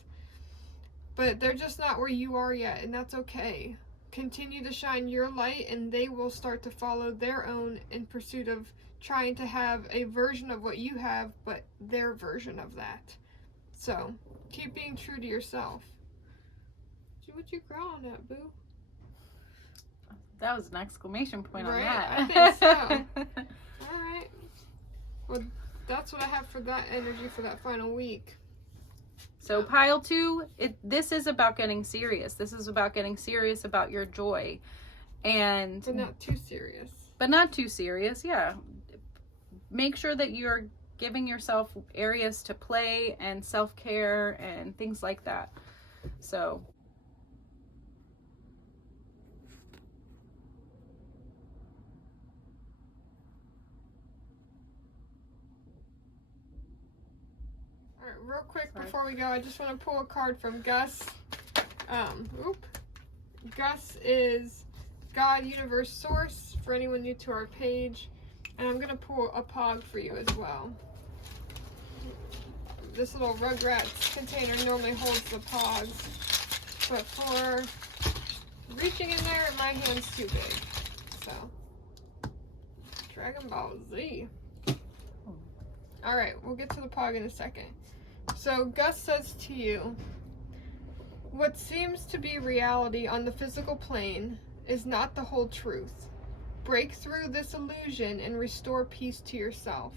But they're just not where you are yet, and that's okay. Continue to shine your light, and they will start to follow their own in pursuit of trying to have a version of what you have, but their version of that. So, keep being true to yourself. What you growling at, boo? That was an exclamation point right? on that. I think so. Alright. Well, that's what I have for that energy for that final week. So pile 2, this is about getting serious. This is about getting serious about your joy. And But not too serious. But not too serious, yeah. Make sure that you're giving yourself areas to play and self-care and things like that. So Alright, real quick before we go, I just want to pull a card from Gus. Gus is God, Universe, Source for anyone new to our page. And I'm going to pull a pog for you as well. This little Rugrats container normally holds the pogs, but for reaching in there, my hand's too big. So, Dragon Ball Z. Alright, we'll get to the pog in a second. So, Gus says to you, what seems to be reality on the physical plane is not the whole truth. Break through this illusion and restore peace to yourself.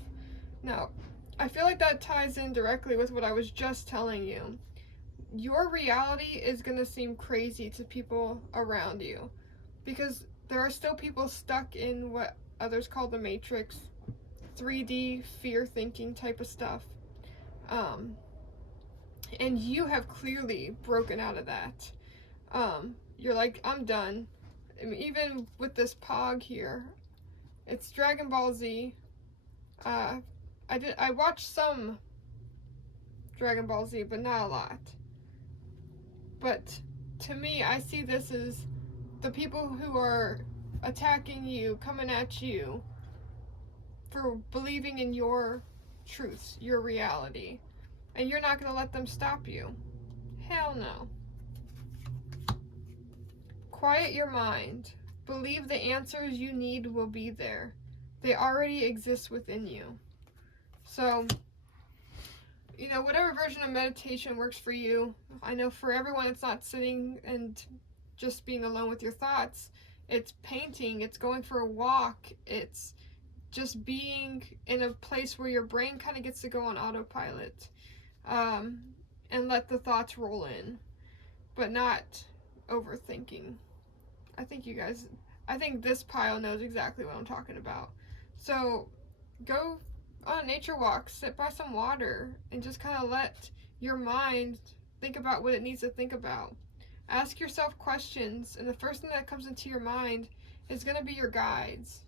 Now, I feel like that ties in directly with what I was just telling you. Your reality is going to seem crazy to people around you because there are still people stuck in what others call the Matrix, 3D fear thinking type of stuff. And you have clearly broken out of that. You're like, I'm done. I mean, even with this pog here, it's Dragon Ball Z. I watched some Dragon Ball Z, but not a lot. But to me, I see this as the people who are attacking you, coming at you for believing in your truths, your reality. And you're not going to let them stop you. Hell no. Quiet your mind. Believe the answers you need will be there. They already exist within you. So, whatever version of meditation works for you. I know for everyone it's not sitting and just being alone with your thoughts. It's painting, it's going for a walk, it's just being in a place where your brain kind of gets to go on autopilot. And let the thoughts roll in, but not overthinking. I think this pile knows exactly what I'm talking about. So go on a nature walk, sit by some water, and just kind of let your mind think about what it needs to think about. Ask yourself questions, and the first thing that comes into your mind is going to be your guides.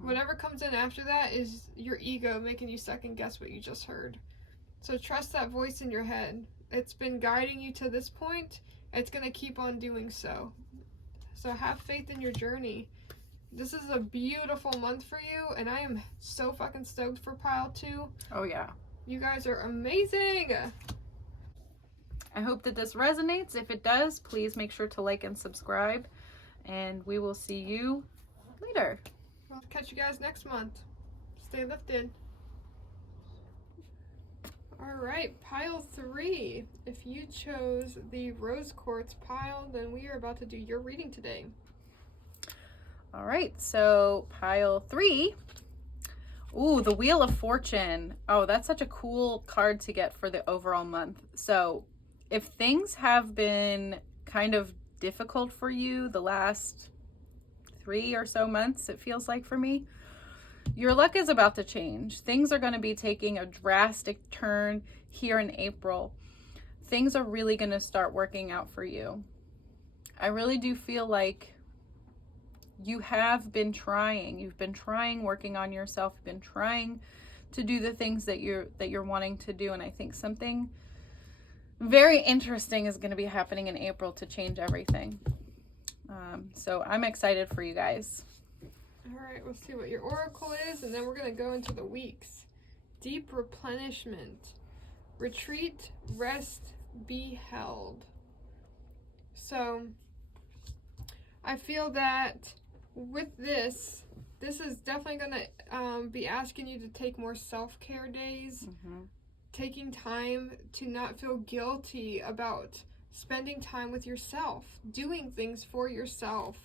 Whatever comes in after that is your ego making you second guess what you just heard. So trust that voice in your head. It's been guiding you to this point. It's going to keep on doing so. So have faith in your journey. This is a beautiful month for you, and I am so fucking stoked for pile 2. Oh yeah. You guys are amazing. I hope that this resonates. If it does, please make sure to like and subscribe, and we will see you later. I'll catch you guys next month. Stay lifted. Alright, pile 3. If you chose the rose quartz pile, then we are about to do your reading today. All right, so pile 3. Ooh, the Wheel of Fortune. Oh, that's such a cool card to get for the overall month. So if things have been kind of difficult for you the last 3 or so months, it feels like for me, your luck is about to change. Things are going to be taking a drastic turn here in April. Things are really going to start working out for you. I really do feel like you have been trying. You've been trying, working on yourself. You've been trying to do the things that you're wanting to do, and I think something very interesting is going to be happening in April to change everything. So I'm excited for you guys. All right, let's see what your oracle is, and then we're going to go into the weeks. Deep replenishment. Retreat, rest, be held. So I feel that with this is definitely going to be asking you to take more self-care days. Taking time to not feel guilty about spending time with yourself, doing things for yourself.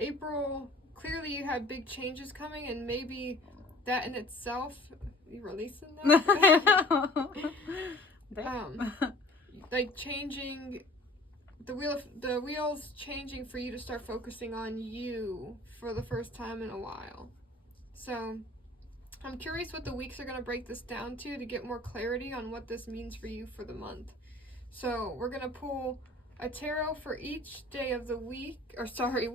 April, clearly you have big changes coming, and maybe that in itself, you releasing that? Like changing the wheels changing for you to start focusing on you for the first time in a while. So I'm curious what the weeks are going to break this down to get more clarity on what this means for you for the month. So we're going to pull a tarot for each day of the week, or sorry,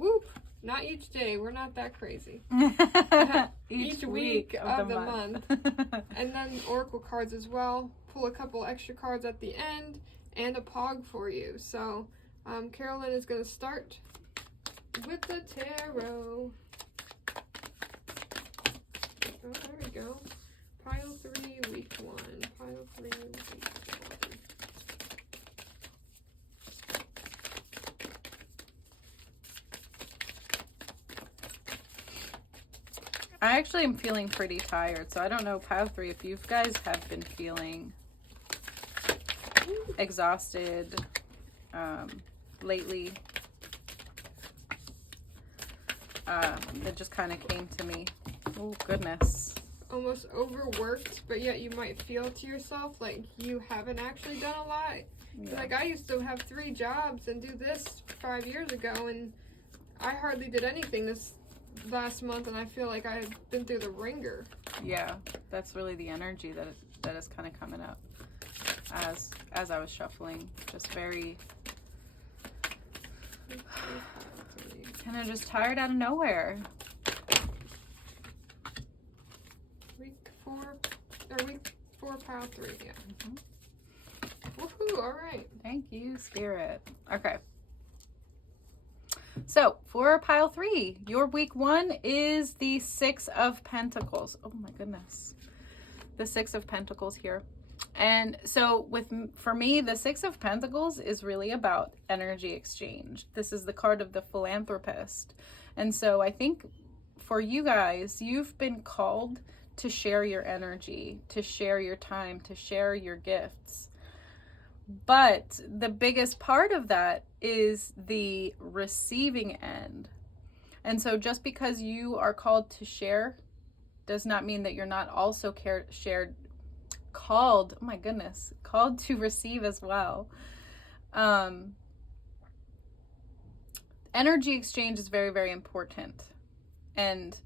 not each day, we're not that crazy. each week of the month. And then oracle cards as well. Pull a couple extra cards at the end and a pog for you. So Carolyn is going to start with the tarot. Oh, there we go. Pile 3, week 1. Pile 3, week 1. I actually am feeling pretty tired, so I don't know, pile 3, if you guys have been feeling exhausted lately. It just kind of came to me. Oh, goodness. Almost overworked, but yet you might feel to yourself like you haven't actually done a lot. Yeah. Like, I used to have 3 jobs and do this 5 years ago, and I hardly did anything this last month, and I feel like I've been through the ringer. Yeah, that's really the energy that is kind of coming up as I was shuffling. Just very kind of just tired out of nowhere. Week 4, pile 3, yeah. Woohoo, all right. Thank you, Spirit. Okay. So, for pile 3, your week 1 is the 6 of Pentacles. Oh my goodness. The 6 of Pentacles here. And so for me, the 6 of Pentacles is really about energy exchange. This is the card of the philanthropist. And so I think for you guys, you've been called to share your energy, to share your time, to share your gifts. But the biggest part of that is the receiving end. And so just because you are called to share does not mean that you're not also called to receive as well. Energy exchange is very, very important. And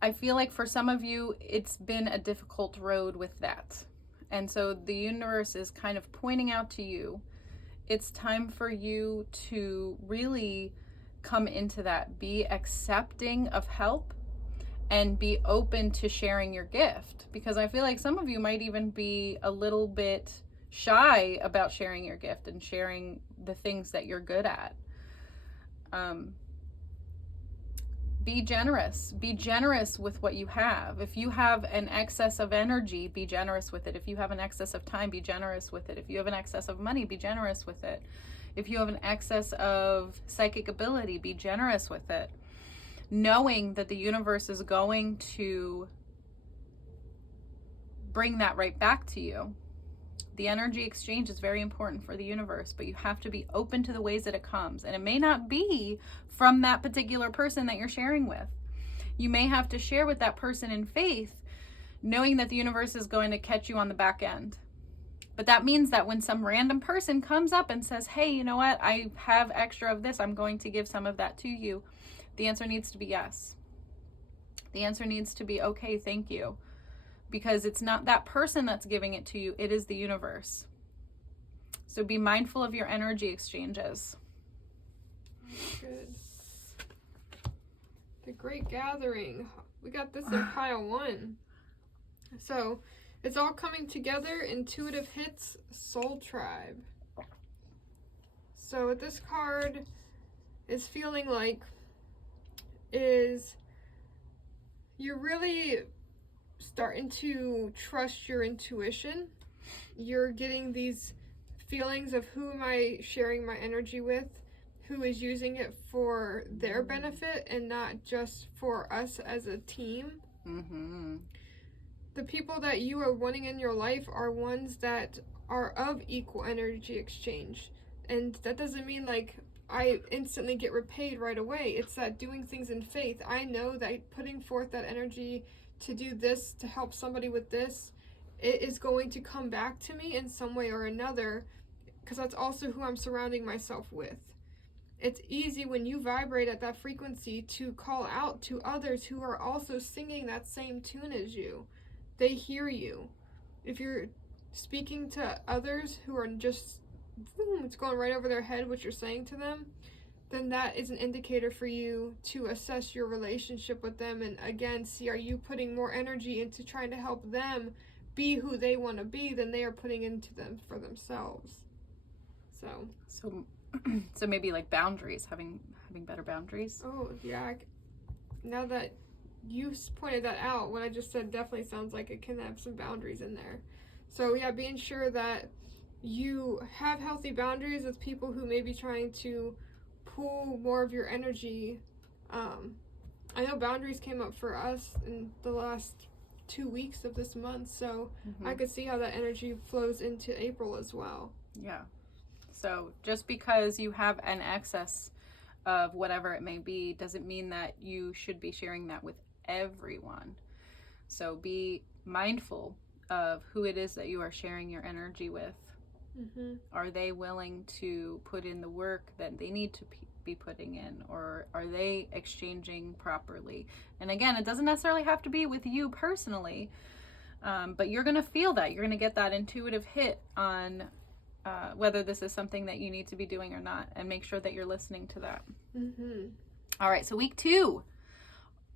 I feel like for some of you, it's been a difficult road with that. And so the universe is kind of pointing out to you, it's time for you to really come into that. Be accepting of help and be open to sharing your gift, because I feel like some of you might even be a little bit shy about sharing your gift and sharing the things that you're good at. Be generous. Be generous with what you have. If you have an excess of energy, be generous with it. If you have an excess of time, be generous with it. If you have an excess of money, be generous with it. If you have an excess of psychic ability, be generous with it. Knowing that the universe is going to bring that right back to you. The energy exchange is very important for the universe, but you have to be open to the ways that it comes. And it may not be from that particular person that you're sharing with. You may have to share with that person in faith, knowing that the universe is going to catch you on the back end. But that means that when some random person comes up and says, hey, you know what? I have extra of this. I'm going to give some of that to you. The answer needs to be yes. The answer needs to be, okay, thank you. Because it's not that person that's giving it to you, it is the universe. So be mindful of your energy exchanges. Good. The Great Gathering. We got this in pile 1. So it's all coming together. Intuitive Hits, Soul Tribe. So what this card is feeling like is you're really starting to trust your intuition. You're getting these feelings of, who am I sharing my energy with? Who is using it for their benefit and not just for us as a team? Mm-hmm. The people that you are wanting in your life are ones that are of equal energy exchange. And that doesn't mean like I instantly get repaid right away. It's that doing things in faith. I know that putting forth that energy to do this, to help somebody with this, it is going to come back to me in some way or another, because that's also who I'm surrounding myself with. It's easy when you vibrate at that frequency to call out to others who are also singing that same tune as you. They hear you. If you're speaking to others who are just, it's going right over their head what you're saying to them, then that is an indicator for you to assess your relationship with them and again see, are you putting more energy into trying to help them be who they want to be than they are putting into them for themselves. So maybe like boundaries, having better boundaries. Oh yeah, now that you pointed that out, what I just said definitely sounds like it can have some boundaries in there. So yeah, being sure that you have healthy boundaries with people who may be trying to pull more of your energy. I know boundaries came up for us in the last 2 weeks of this month, so I could see how that energy flows into April as well. Yeah. So just because you have an excess of whatever it may be doesn't mean that you should be sharing that with everyone. So be mindful of who it is that you are sharing your energy with. Are they willing to put in the work that they need to be putting in, or are they exchanging properly? And again, it doesn't necessarily have to be with you personally, but you're going to feel that. You're going to get that intuitive hit on whether this is something that you need to be doing or not, and make sure that you're listening to that. All right, so week 2,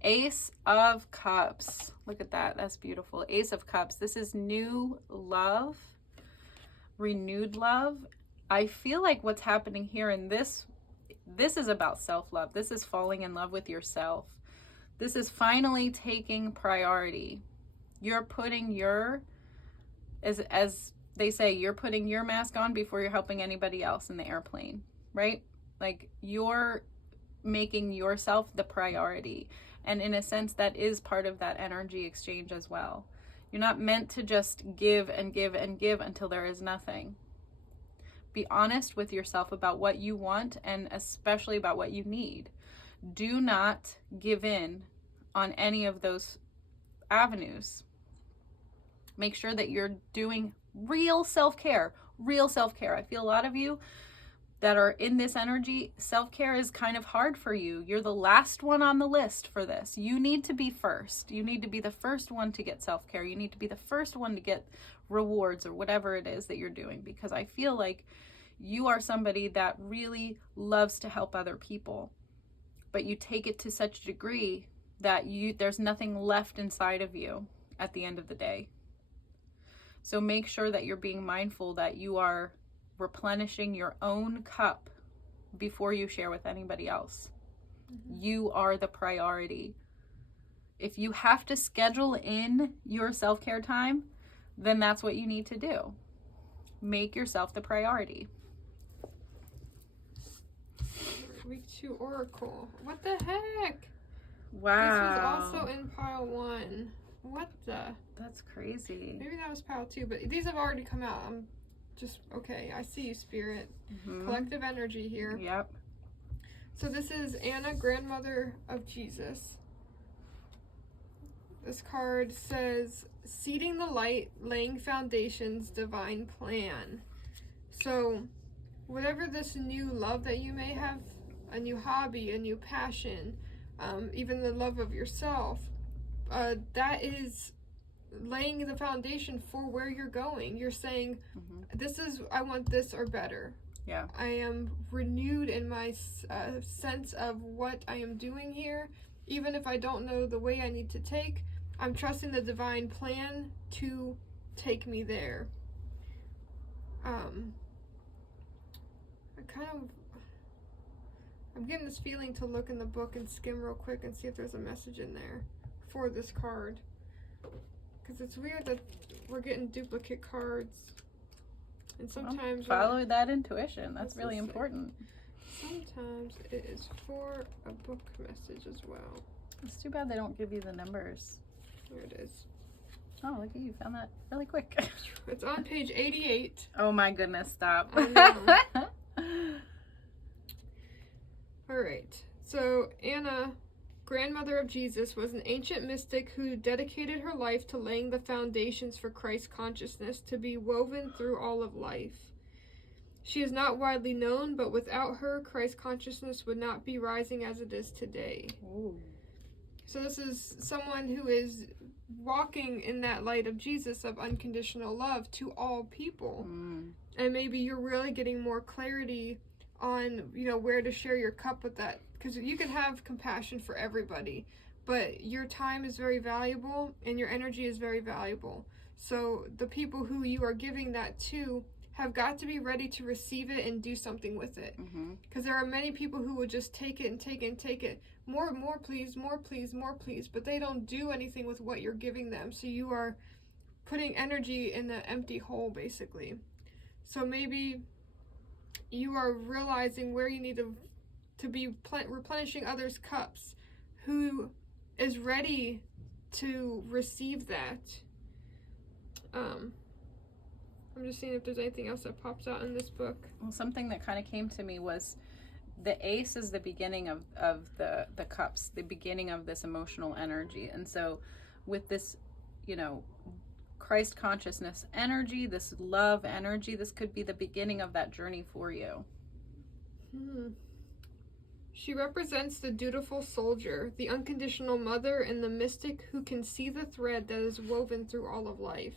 Ace of Cups. Look at that. That's beautiful. Ace of Cups. This is new love. Renewed love. I feel like what's happening here in this is about self-love. This is falling in love with yourself. This is finally taking priority. You're putting your, as they say, you're putting your mask on before you're helping anybody else in the airplane, right? Like, you're making yourself the priority. And in a sense, that is part of that energy exchange as well. You're not meant to just give and give and give until there is nothing. Be honest with yourself about what you want, and especially about what you need. Do not give in on any of those avenues. Make sure that you're doing real self-care. Real self-care. I feel a lot of you that are in this energy, self-care is kind of hard for you. You're the last one on the list for this. You need to be first. You need to be the first one to get self-care. You need to be the first one to get rewards or whatever it is that you're doing, because I feel like you are somebody that really loves to help other people, but you take it to such a degree that there's nothing left inside of you at the end of the day. So make sure that you're being mindful that you are replenishing your own cup before you share with anybody else. You are the priority. If you have to schedule in your self-care time, then that's what you need to do. Make yourself the priority. Week 2 Oracle. What the heck? Wow. This was also in pile 1. What the? That's crazy. Maybe that was pile 2, but these have already come out. I'm just, okay, I see you, Spirit. Collective energy here. Yep. So this is Anna, grandmother of Jesus. This card says, seeding the light, laying foundations, divine plan. So whatever this new love that you may have, a new hobby, a new passion, even the love of yourself, that is laying the foundation for where you're going. You're saying, this is, I want this or better. Yeah. I am renewed in my sense of what I am doing here. Even if I don't know the way I need to take, I'm trusting the divine plan to take me there. I'm getting this feeling to look in the book and skim real quick and see if there's a message in there for this card. Because it's weird that we're getting duplicate cards. And sometimes follow that intuition. That's really important. Sometimes it is for a book message as well. It's too bad they don't give you the numbers. There it is. Oh, look at you. Found that really quick. It's on page 88. Oh my goodness, stop. I know. Alright. So, Anna, grandmother of Jesus, was an ancient mystic who dedicated her life to laying the foundations for Christ consciousness to be woven through all of life. She is not widely known, but without her, Christ consciousness would not be rising as it is today. Ooh. So this is someone who is walking in that light of Jesus, of unconditional love to all people. And maybe you're really getting more clarity on, where to share your cup with that. Because you can have compassion for everybody, but your time is very valuable and your energy is very valuable. So the people who you are giving that to have got to be ready to receive it and do something with it. Because there are many people who will just take it and take it and take it. More please, more please, more please. But they don't do anything with what you're giving them. So you are putting energy in the empty hole, basically. So maybe you are realizing where you need to be replenishing others' cups. Who is ready to receive that? I'm just seeing if there's anything else that pops out in this book. Well, something that kind of came to me was the ace is the beginning of the cups, the beginning of this emotional energy. And so with this, Christ consciousness energy, this love energy, this could be the beginning of that journey for you. She represents the dutiful soldier, the unconditional mother, and the mystic who can see the thread that is woven through all of life.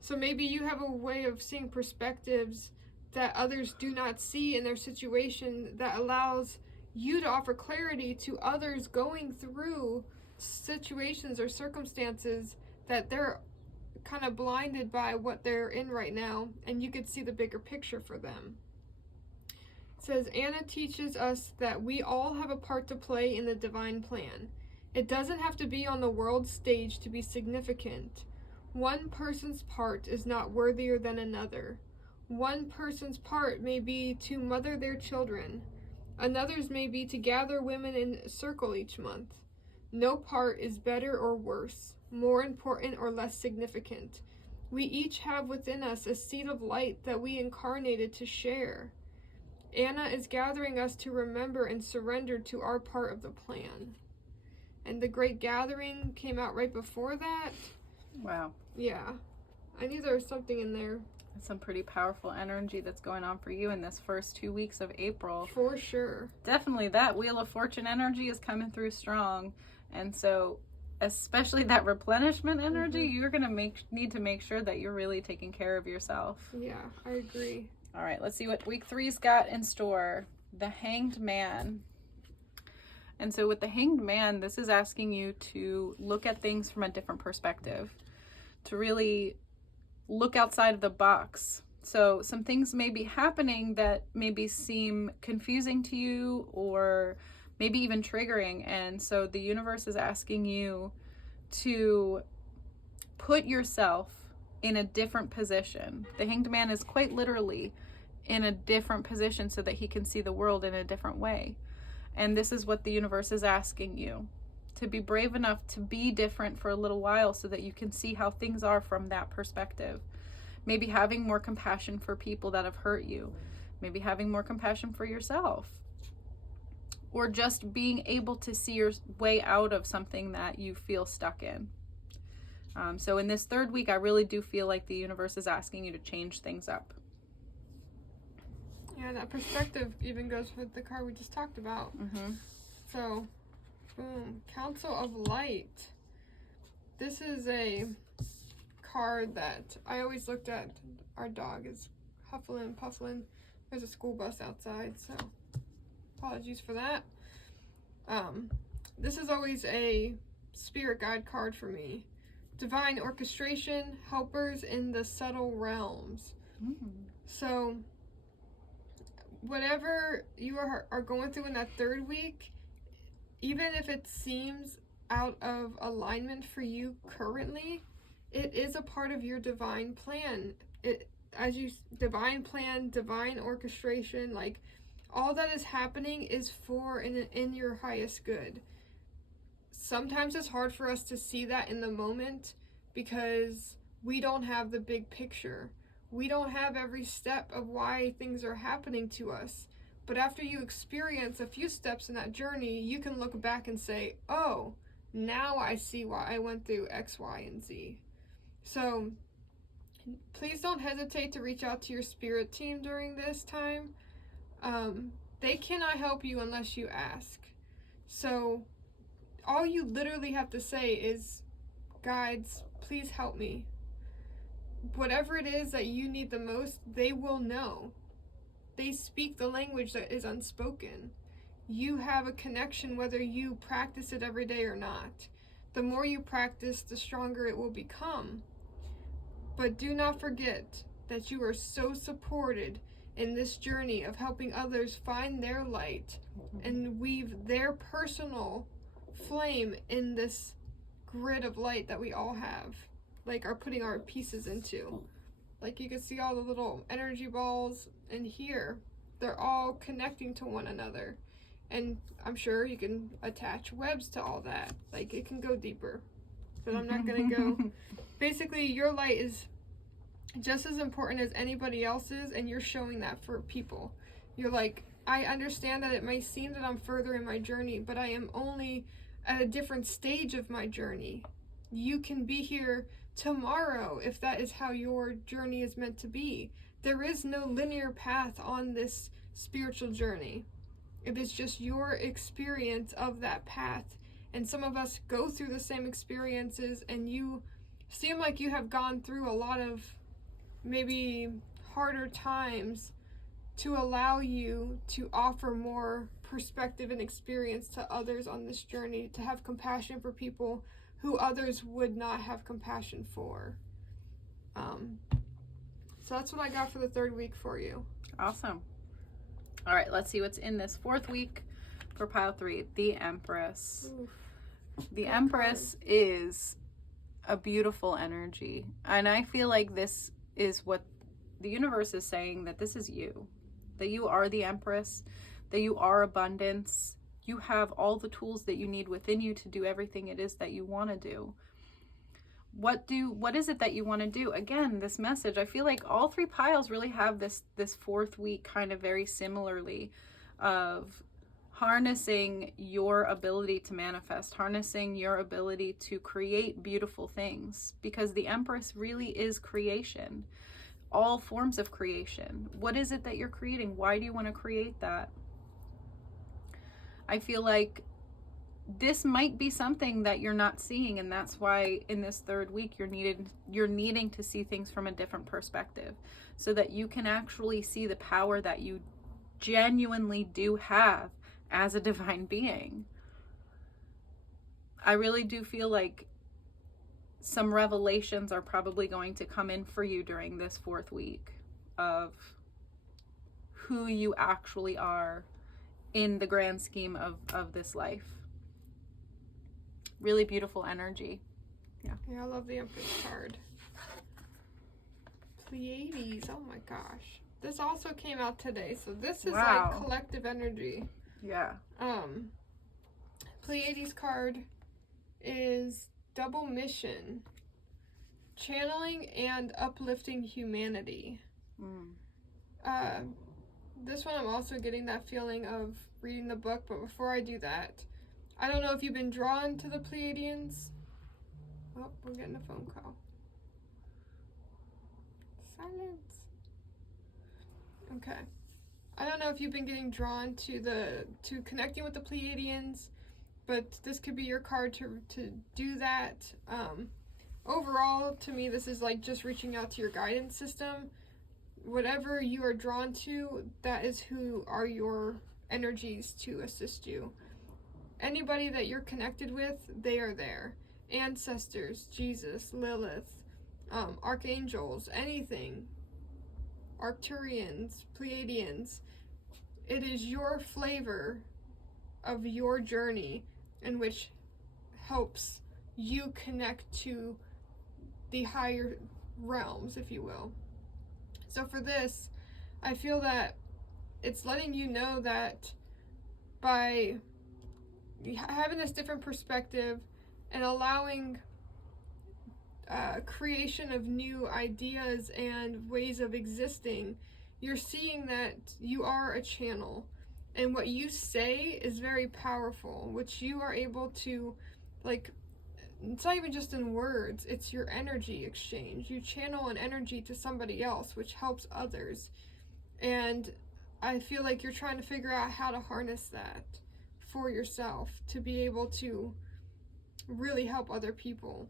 So maybe you have a way of seeing perspectives that others do not see in their situation that allows you to offer clarity to others going through situations or circumstances that they're kind of blinded by what they're in right now, and you could see the bigger picture for them. It says, Anna teaches us that we all have a part to play in the divine plan. It doesn't have to be on the world stage to be significant. One person's part is not worthier than another. One person's part may be to mother their children. Another's may be to gather women in a circle each month. No part is better or worse, more important or less significant. We each have within us a seed of light that we incarnated to share. Anna is gathering us to remember and surrender to our part of the plan. And the Great Gathering came out right before that. Wow. Yeah. I knew there was something in there. That's some pretty powerful energy that's going on for you in this first 2 weeks of April. For sure. Definitely that Wheel of Fortune energy is coming through strong. And so, especially that replenishment energy, you're going to need to make sure that you're really taking care of yourself. Yeah, I agree. All right, let's see what week 3's got in store. The Hanged Man. And so with the Hanged Man, this is asking you to look at things from a different perspective, to really look outside of the box. So some things may be happening that maybe seem confusing to you or maybe even triggering. And so the universe is asking you to put yourself in a different position. The Hanged Man is quite literally in a different position so that he can see the world in a different way. And this is what the universe is asking you, to be brave enough to be different for a little while so that you can see how things are from that perspective. Maybe having more compassion for people that have hurt you. Maybe having more compassion for yourself. Or just being able to see your way out of something that you feel stuck in. So in this 3rd week, I really do feel like the universe is asking you to change things up. Yeah, that perspective even goes with the card we just talked about. Mm-hmm. So, boom. Council of Light. This is a card that I always looked at. Our dog is huffling and puffling. There's a school bus outside, so apologies for that. This is always a spirit guide card for me. Divine orchestration, helpers in the subtle realms. Mm-hmm. So, whatever you are going through in that 3rd week, even if it seems out of alignment for you currently, it is a part of your divine plan. Divine plan, divine orchestration, like all that is happening is for in your highest good. Sometimes it's hard for us to see that in the moment because we don't have the big picture. We don't have every step of why things are happening to us. But after you experience a few steps in that journey, you can look back and say, oh, now I see why I went through X, Y, and Z. So please don't hesitate to reach out to your spirit team during this time. They cannot help you unless you ask. So all you literally have to say is, guides, please help me. Whatever it is that you need the most, they will know. They speak the language that is unspoken. You have a connection whether you practice it every day or not. The more you practice, the stronger it will become. But do not forget that you are so supported in this journey of helping others find their light and weave their personal flame in this grid of light that we all have, like are putting our pieces into. Like you can see all the little energy balls in here, they're all connecting to one another. And I'm sure you can attach webs to all that. Like it can go deeper, but I'm not gonna go. Basically, your light is just as important as anybody else's, and you're showing that for people. You're like, I understand that it may seem that I'm further in my journey, but I am only at a different stage of my journey. You can be here tomorrow if that is how your journey is meant to be. There is no linear path on this spiritual journey. It is just your experience of that path. And some of us go through the same experiences, and you seem like you have gone through a lot of maybe harder times to allow you to offer more perspective and experience to others on this journey, to have compassion for people who others would not have compassion for. So that's what I got for the 3rd week for you. Awesome. All right, let's see what's in this 4th week for pile 3, the Empress. Oof. The Empress is a beautiful energy. And I feel like this is what the universe is saying, that this is you. That you are the Empress, that you are abundance. You have all the tools that you need within you to do everything it is that you want to do. What is it that you want to do? Again, this message, I feel like all 3 piles really have this 4th week kind of very similarly of harnessing your ability to manifest, harnessing your ability to create beautiful things, because the Empress really is creation. All forms of creation. What is it that you're creating? Why do you want to create that? I feel like this might be something that you're not seeing, and that's why in this third week you're needing to see things from a different perspective, so that you can actually see the power that you genuinely do have as a divine being. I really do feel like some revelations are probably going to come in for you during this fourth week of who you actually are in the grand scheme of this life. Really beautiful energy. Yeah, I love the Empress card. Pleiades, oh my gosh. This also came out today, so this is like collective energy. Yeah. Pleiades card is double mission, channeling and uplifting humanity. This one I'm also getting that feeling of reading the book, but before I do that, I don't know if you've been drawn to the Pleiadians. Oh, we're getting a phone call. Silence. Okay. I don't know if you've been getting drawn to connecting with the Pleiadians, but this could be your card to do that. Overall, to me, this is like just reaching out to your guidance system. Whatever you are drawn to, that is who are your energies to assist you. Anybody that you're connected with, they are there. Ancestors, Jesus, Lilith, archangels, anything. Arcturians, Pleiadians. It is your flavor of your journey in which helps you connect to the higher realms, if you will. So for this, I feel that it's letting you know that by having this different perspective and allowing creation of new ideas and ways of existing, you're seeing that you are a channel, and what you say is very powerful, which you are able to, like, it's not even just in words, it's your energy exchange. You channel an energy to somebody else, which helps others. And I feel like you're trying to figure out how to harness that for yourself to be able to really help other people.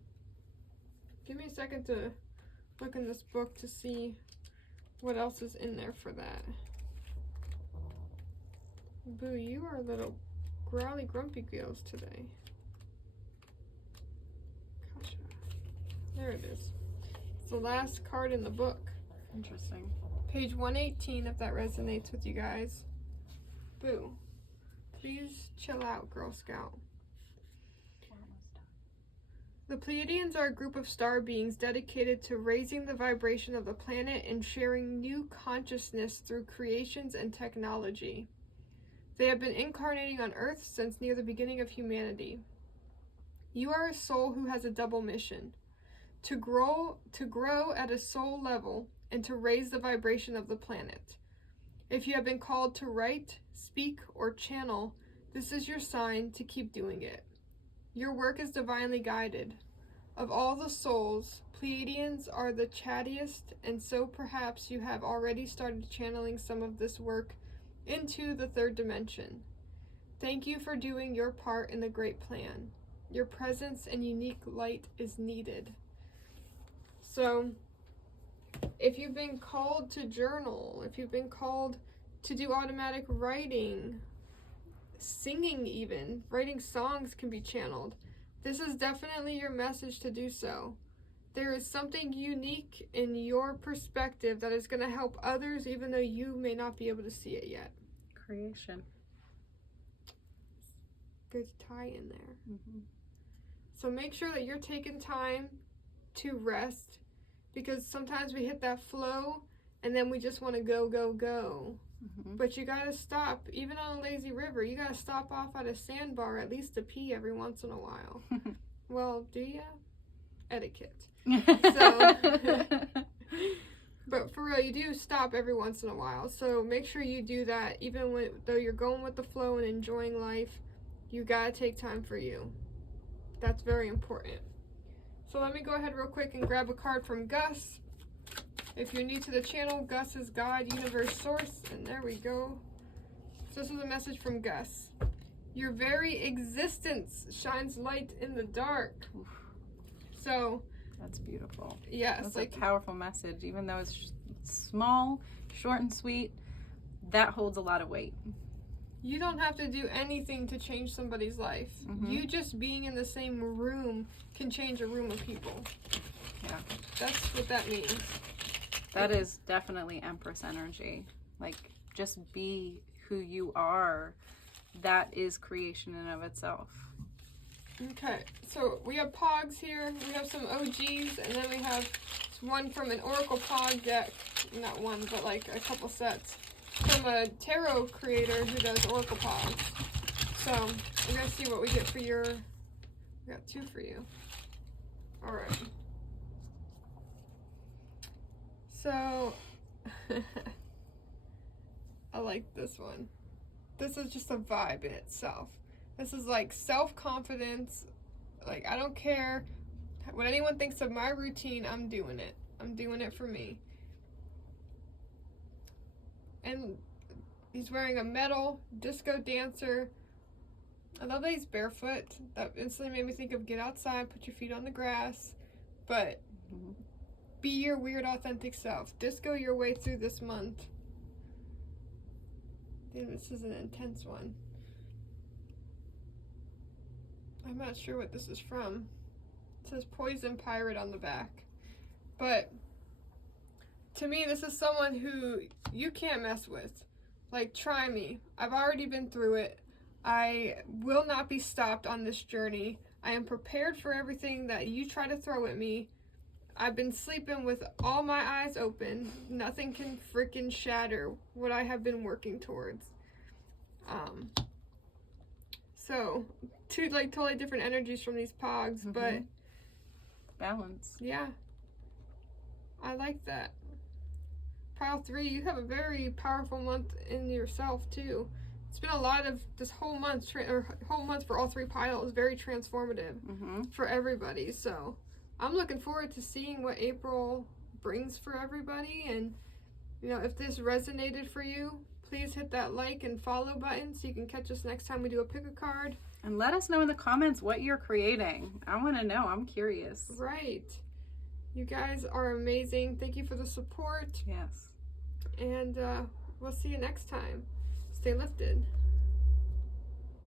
Give me a second to look in this book to see what else is in there for that. Boo, you are little growly grumpy girls today. Gotcha. There it is. It's the last card in the book. Interesting. Page 118, if that resonates with you guys. Boo. Please chill out, Girl Scout. The Pleiadians are a group of star beings dedicated to raising the vibration of the planet and sharing new consciousness through creations and technology. They have been incarnating on Earth since near the beginning of humanity. You are a soul who has a double mission: to grow at a soul level and to raise the vibration of the planet. If you have been called to write, speak, or channel, this is your sign to keep doing it. Your work is divinely guided. Of all the souls, Pleiadians are the chattiest, and so perhaps you have already started channeling some of this work into the third dimension. Thank you for doing your part in the great plan. Your presence and unique light is needed. So, if you've been called to journal, if you've been called to do automatic writing, singing even, writing songs can be channeled. This is definitely your message to do so. There is something unique in your perspective that is going to help others, even though you may not be able to see it yet. Creation. Good tie in there. Mm-hmm. So make sure that you're taking time to rest, because sometimes we hit that flow and then we just want to go, go, go. Mm-hmm. But you gotta stop. Even on a lazy river, you gotta stop off at a sandbar at least to pee every once in a while. Well, do ya? Etiquette. So, but for real, you do stop every once in a while. So make sure you do that. Even though you're going with the flow and enjoying life, you gotta take time for you. That's very important. So let me go ahead real quick and grab a card from Gus. If you're new to the channel, Gus is God, Universe, Source, and there we go. So this is a message from Gus. Your very existence shines light in the dark. Oof. So That's beautiful. yes, That's like a powerful message. Even though it's small, short and sweet, that holds a lot of weight. you don't have to do anything to change somebody's life. Mhm. You just being in the same room can change a room of people. Yeah. That's what that means. That is definitely Empress energy. Like, just be who you are. That is creation in and of itself. Okay, so we have Pogs here. We have some OGs, and then we have one from an Oracle Pog deck. Not one, but like a couple sets. From a tarot creator who does Oracle Pogs. So, we're going to see what we get for your... We got 2 for you. Alright. So, I like this one. This is just a vibe in itself. This is like self-confidence. Like, I don't care what anyone thinks of my routine, I'm doing it. I'm doing it for me. And he's wearing a metal disco dancer. I love that he's barefoot. That instantly made me think of get outside, put your feet on the grass. But be your weird, authentic self. Disco your way through this month. Damn, this is an intense one. I'm not sure what this is from. It says Poison Pirate on the back. But to me, this is someone who you can't mess with. Like, try me. I've already been through it. I will not be stopped on this journey. I am prepared for everything that you try to throw at me. I've been sleeping with all my eyes open. Nothing can freaking shatter what I have been working towards. So, 2 like totally different energies from these Pogs, but balance. Yeah, I like that. Pile 3, you have a very powerful month in yourself too. It's been a lot of this whole month, whole month for all 3 piles, very transformative for everybody. So I'm looking forward to seeing what April brings for everybody. And you know, if this resonated for you, please hit that like and follow button so you can catch us next time we do a pick a card. And let us know in the comments what you're creating. I want to know. I'm curious. Right. You guys are amazing. Thank you for the support. Yes. And we'll see you next time. Stay lifted.